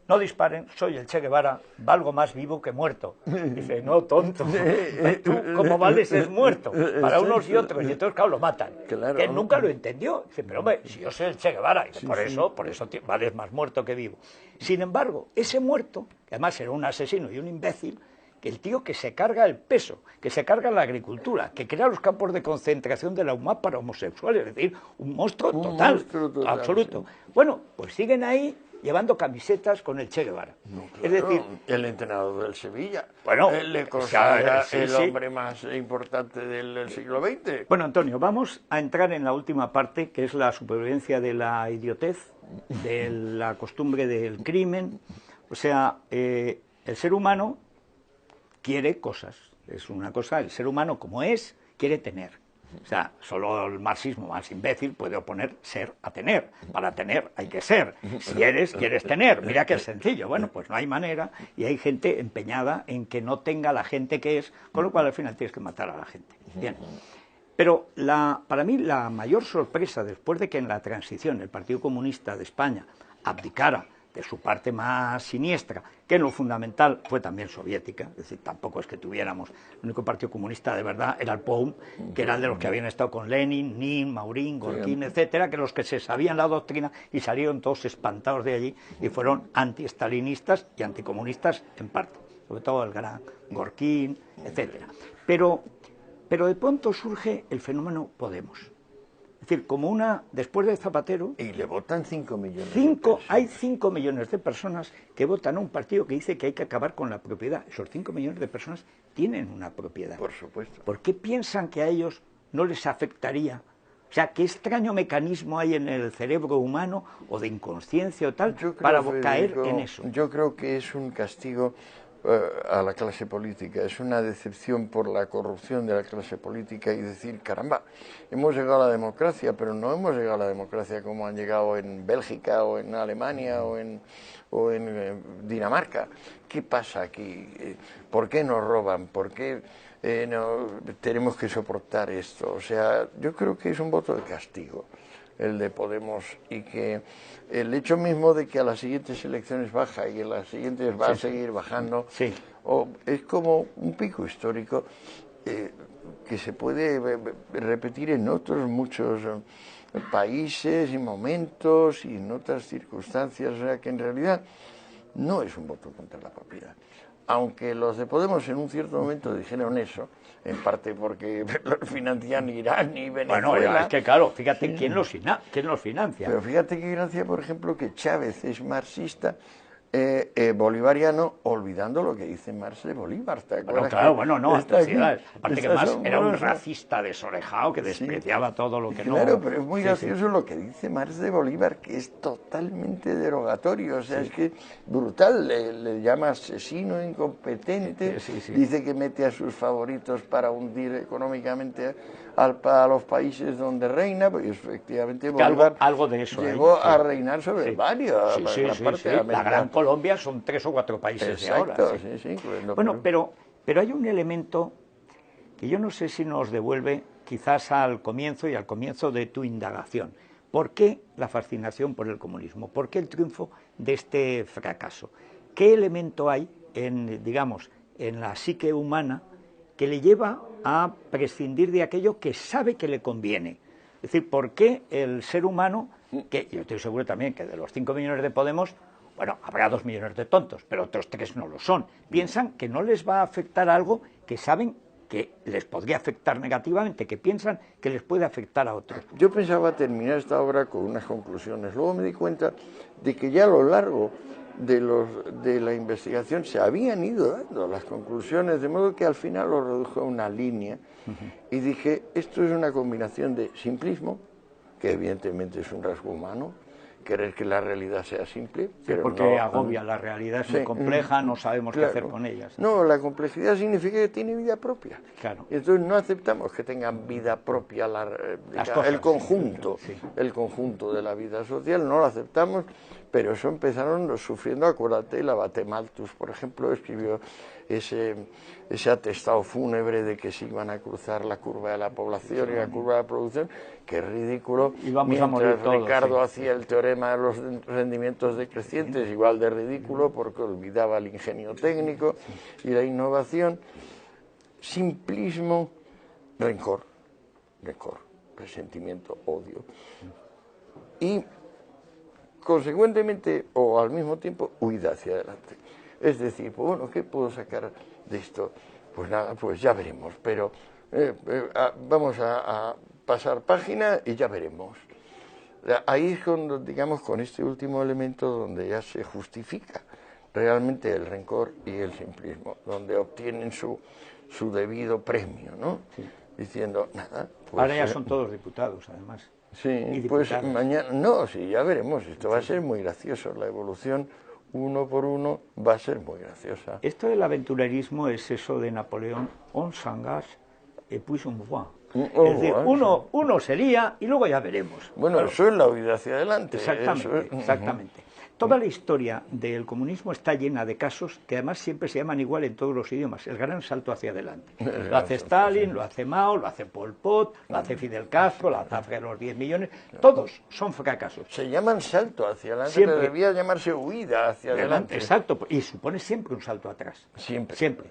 no disparen, soy el Che Guevara, valgo más vivo que muerto. Dice, no, tonto, tú como vales es muerto, para unos y otros, y entonces claro, lo matan. Claro. Que él nunca lo entendió. Dice, pero hombre, si yo soy el Che Guevara, dice, por eso vales más muerto que vivo. Sin embargo, ese muerto, que además era un asesino y un imbécil, que el tío que se carga el peso, que se carga la agricultura, que crea los campos de concentración de la UMAP para homosexuales, es decir, un monstruo total, absoluto. Sí. Bueno, pues siguen ahí llevando camisetas con el Che Guevara. No, claro, es decir, el entrenador del Sevilla, bueno, le considera el hombre más importante del siglo XX. Bueno, Antonio, vamos a entrar en la última parte, que es la supervivencia de la idiotez, de la costumbre del crimen. O sea, el ser humano quiere cosas. Es una cosa, el ser humano como es, quiere tener. O sea, solo el marxismo más imbécil puede oponer ser a tener. Para tener hay que ser. Si eres, quieres tener. Mira qué sencillo. Bueno, pues no hay manera y hay gente empeñada en que no tenga la gente que es, con lo cual al final tienes que matar a la gente. Bien. Pero para mí la mayor sorpresa, después de que en la transición el Partido Comunista de España abdicara de su parte más siniestra, que en lo fundamental fue también soviética, es decir, tampoco es que tuviéramos, el único partido comunista de verdad era el POUM, que era el de los que habían estado con Lenin, Nin, Maurín, Gorkin, etcétera, que los que se sabían la doctrina y salieron todos espantados de allí y fueron anti-estalinistas y anticomunistas en parte, sobre todo el gran Gorkin, etcétera. Pero de pronto surge el fenómeno Podemos. Es decir, después de Zapatero... Y le votan 5 millones. Hay 5 millones de personas que votan a un partido que dice que hay que acabar con la propiedad. Esos 5 millones de personas tienen una propiedad. Por supuesto. ¿Por qué piensan que a ellos no les afectaría? O sea, ¿qué extraño mecanismo hay en el cerebro humano o de inconsciencia o tal para caer en eso? Yo creo que es un castigo a la clase política, es una decepción por la corrupción de la clase política y decir, caramba, hemos llegado a la democracia, pero no hemos llegado a la democracia como han llegado en Bélgica o en Alemania o en Dinamarca. ¿Qué pasa aquí? ¿Por qué nos roban? ¿Por qué tenemos que soportar esto? O sea, yo creo que es un voto de castigo el de Podemos, y que el hecho mismo de que a las siguientes elecciones baja y en las siguientes va a seguir bajando, es como un pico histórico que se puede repetir en otros muchos países y momentos y en otras circunstancias, o sea que en realidad no es un voto contra la propiedad. Aunque los de Podemos en un cierto momento dijeron eso, en parte porque los financian Irán y Venezuela. Bueno, es que claro, fíjate quién los financia. Pero fíjate qué gracia, por ejemplo, que Chávez es marxista, bolivariano, olvidando lo que dice Marx de Bolívar. ¿Te acuerdas? Claro, bueno, no, aparte que más era un racista desorejado que despreciaba todo lo que no... Claro, pero es muy gracioso lo que dice Marx de Bolívar, que es totalmente derogatorio, o sea, es que brutal, le llama asesino, incompetente, dice que mete a sus favoritos para hundir económicamente a los países donde reina, pues efectivamente Bolívar algo de eso llegó a reinar sobre varios, la Gran Colombia son 3 o 4 países de ahora. Bueno, pero hay un elemento que yo no sé si nos devuelve quizás al comienzo de tu indagación. ¿Por qué la fascinación por el comunismo? ¿Por qué el triunfo de este fracaso? ¿Qué elemento hay en la psique humana que le lleva a prescindir de aquello que sabe que le conviene? Es decir, ¿por qué el ser humano, que yo estoy seguro también que de los 5 millones de Podemos, bueno, habrá 2 millones de tontos, pero otros 3 no lo son, piensan que no les va a afectar algo que saben que les podría afectar negativamente, que piensan que les puede afectar a otros? Yo pensaba terminar esta obra con unas conclusiones, luego me di cuenta de que ya a lo largo de la investigación se habían ido dando las conclusiones, de modo que al final lo redujo a una línea y dije, esto es una combinación de simplismo, que evidentemente es un rasgo humano, querer que la realidad sea simple, Sí, pero porque no, agobia, la realidad es muy compleja, no sabemos claro, qué hacer con ella. No, la complejidad significa que tiene vida propia. Claro. Y entonces no aceptamos que tengan vida propia Las cosas, el conjunto, sí. el conjunto de la vida social, no lo aceptamos, pero eso empezaron sufriendo, acuérdate, la Batemaltus, por ejemplo, escribió ese atestado fúnebre de que se iban a cruzar la curva de la población y la curva de la producción, que es ridículo, Y vamos a morir mientras todos, Ricardo sí. hacía el teorema de los rendimientos decrecientes, igual de ridículo, porque olvidaba el ingenio técnico y la innovación. Simplismo, rencor, resentimiento, odio. Y consecuentemente, o al mismo tiempo, huida hacia adelante. Es decir, pues bueno, ¿qué puedo sacar de esto? Pues nada, pues ya veremos, pero vamos a pasar página y ya veremos. Ahí es cuando, digamos, con este último elemento donde ya se justifica realmente el rencor y el simplismo, donde obtienen su debido premio, ¿no? Sí. Diciendo, nada, pues... Ahora ya son todos diputados, además. Sí, pues mañana... No, sí, ya veremos, esto va a ser muy gracioso, la evolución uno por uno va a ser muy graciosa. Esto del aventurerismo es eso de Napoleón, on s'engage et puis on voit. Es decir, uno sería y luego ya veremos. Bueno, claro. Eso es la huida hacia adelante. Exactamente, exactamente. Toda la historia del comunismo está llena de casos que además siempre se llaman igual en todos los idiomas. El gran salto hacia adelante. Lo hace Stalin, lo hace Mao, lo hace Pol Pot, lo hace Fidel Castro, lo hace los 10 millones. Todos son fracasos. Se llaman salto hacia adelante, siempre. Pero debía llamarse huida hacia adelante. Exacto, y supone siempre un salto atrás. Siempre. Siempre.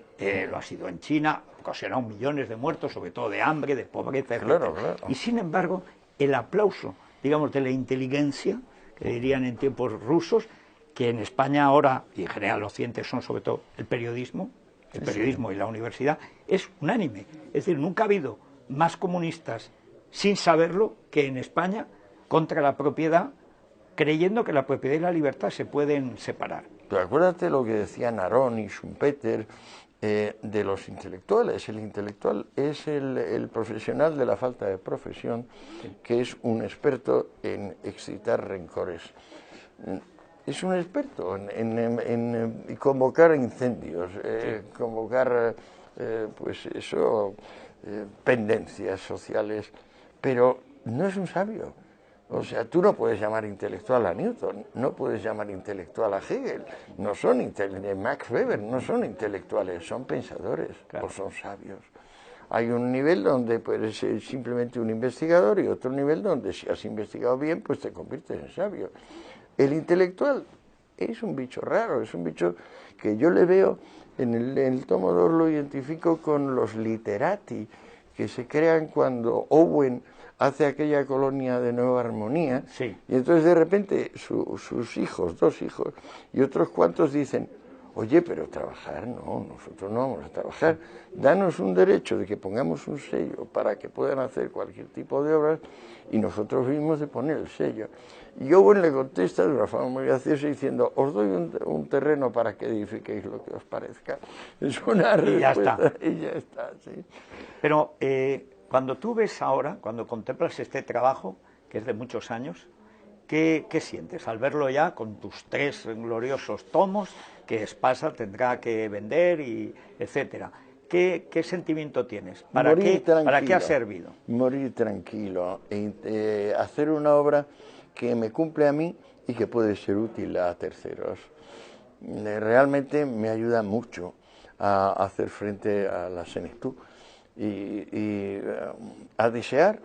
Lo ha sido en China, ocasionado millones de muertos, sobre todo de hambre, de pobreza, claro, claro. Y sin embargo, el aplauso, digamos, de la inteligencia, que dirían en tiempos rusos, que en España ahora, y en general los occidentes son sobre todo el periodismo y la universidad, es unánime. Es decir, nunca ha habido más comunistas sin saberlo que en España contra la propiedad, creyendo que la propiedad y la libertad se pueden separar. Pero acuérdate lo que decían Narón y Schumpeter de los intelectuales. El intelectual es el profesional de la falta de profesión, que es un experto en excitar rencores. Es un experto en convocar incendios, convocar, pues eso, pendencias sociales, pero no es un sabio. O sea, tú no puedes llamar intelectual a Newton, no puedes llamar intelectual a Hegel, no son Max Weber, no son intelectuales, son pensadores, claro. O son sabios. Hay un nivel donde puedes ser simplemente un investigador y otro nivel donde si has investigado bien, pues te conviertes en sabio. El intelectual es un bicho raro, es un bicho que yo le veo, en el tomo 2 lo identifico con los literati, que se crean cuando Owen hace aquella colonia de Nueva Armonía, sí. Y entonces de repente sus hijos, 2 hijos, y otros cuantos dicen, oye, pero trabajar no, nosotros no vamos a trabajar, danos un derecho de que pongamos un sello para que puedan hacer cualquier tipo de obras, y nosotros mismos de poner el sello. Y Owen le contesta de una forma muy graciosa diciendo, os doy un terreno para que edifiquéis lo que os parezca. Es una respuesta, y ya está, sí. Pero cuando tú ves ahora, cuando contemplas este trabajo, que es de muchos años, ¿qué sientes al verlo ya con tus 3 gloriosos tomos que Espasa tendrá que vender, y etcétera? ¿Qué sentimiento tienes? ¿Para qué ha servido? Morir tranquilo, hacer una obra que me cumple a mí y que puede ser útil a terceros. Realmente me ayuda mucho a hacer frente a la senectud. Y a desear,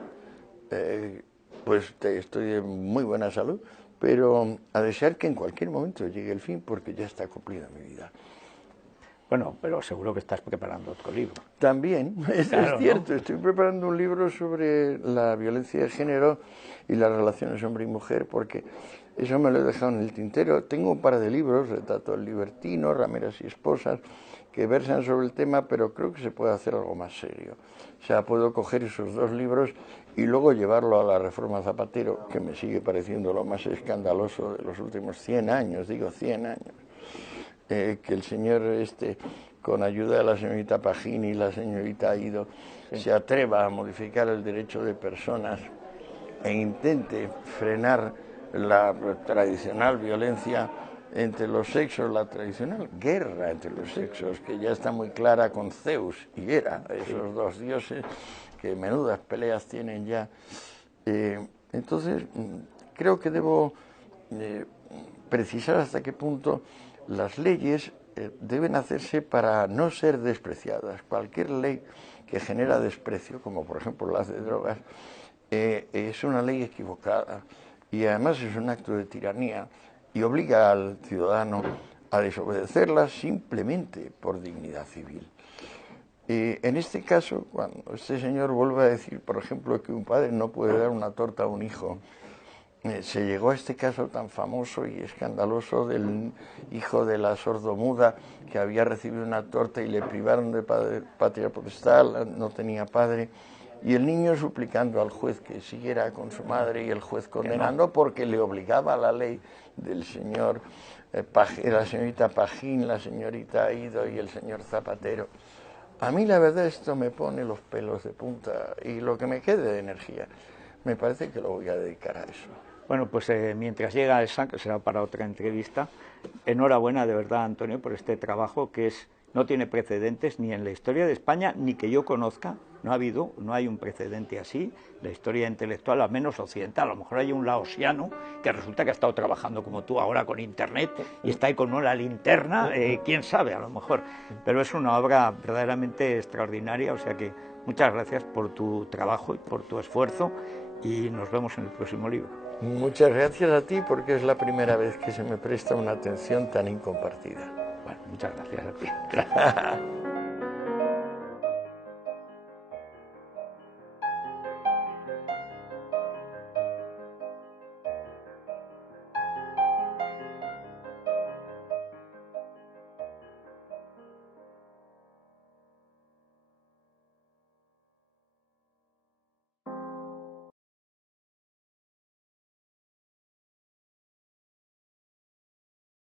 pues estoy en muy buena salud, pero a desear que en cualquier momento llegue el fin, porque ya está cumplida mi vida. Bueno, pero seguro que estás preparando otro libro. También, claro, es cierto, ¿no? Estoy preparando un libro sobre la violencia de género y las relaciones hombre y mujer, porque eso me lo he dejado en el tintero. Tengo un par de libros, Retrato del libertino, Rameras y esposas, que versan sobre el tema, pero creo que se puede hacer algo más serio. O sea, puedo coger esos dos libros y luego llevarlo a la Reforma Zapatero, que me sigue pareciendo lo más escandaloso de los últimos 100 años, digo 100 años. Que el señor con ayuda de la señorita Pagini y la señorita Aido, se atreva a modificar el derecho de personas e intente frenar la tradicional violencia entre los sexos, la tradicional guerra entre los sexos, que ya está muy clara con Zeus y Hera, esos dos dioses que menudas peleas tienen ya. Entonces, creo que debo precisar hasta qué punto las leyes deben hacerse para no ser despreciadas. Cualquier ley que genera desprecio, como por ejemplo las de drogas, es una ley equivocada y además es un acto de tiranía y obliga al ciudadano a desobedecerla simplemente por dignidad civil. En este caso, cuando este señor vuelve a decir, por ejemplo, que un padre no puede dar una torta a un hijo, se llegó a este caso tan famoso y escandaloso del hijo de la sordomuda que había recibido una torta y le privaron de patria potestad, no tenía padre, y el niño suplicando al juez que siguiera con su madre y el juez condenando porque le obligaba a la ley del señor, la señorita Pagín, la señorita Aido y el señor Zapatero. A mí la verdad esto me pone los pelos de punta y lo que me quede de energía, me parece que lo voy a dedicar a eso. Bueno, pues mientras llega esa, que será para otra entrevista, enhorabuena de verdad, Antonio, por este trabajo que no tiene precedentes ni en la historia de España, ni que yo conozca. No hay un precedente así, la historia intelectual, al menos occidental. A lo mejor hay un laosiano que resulta que ha estado trabajando como tú ahora con Internet y está ahí con una linterna, quién sabe, a lo mejor. Pero es una obra verdaderamente extraordinaria, o sea que muchas gracias por tu trabajo y por tu esfuerzo y nos vemos en el próximo libro. Muchas gracias a ti porque es la primera vez que se me presta una atención tan incompartida. Bueno, muchas gracias a ti.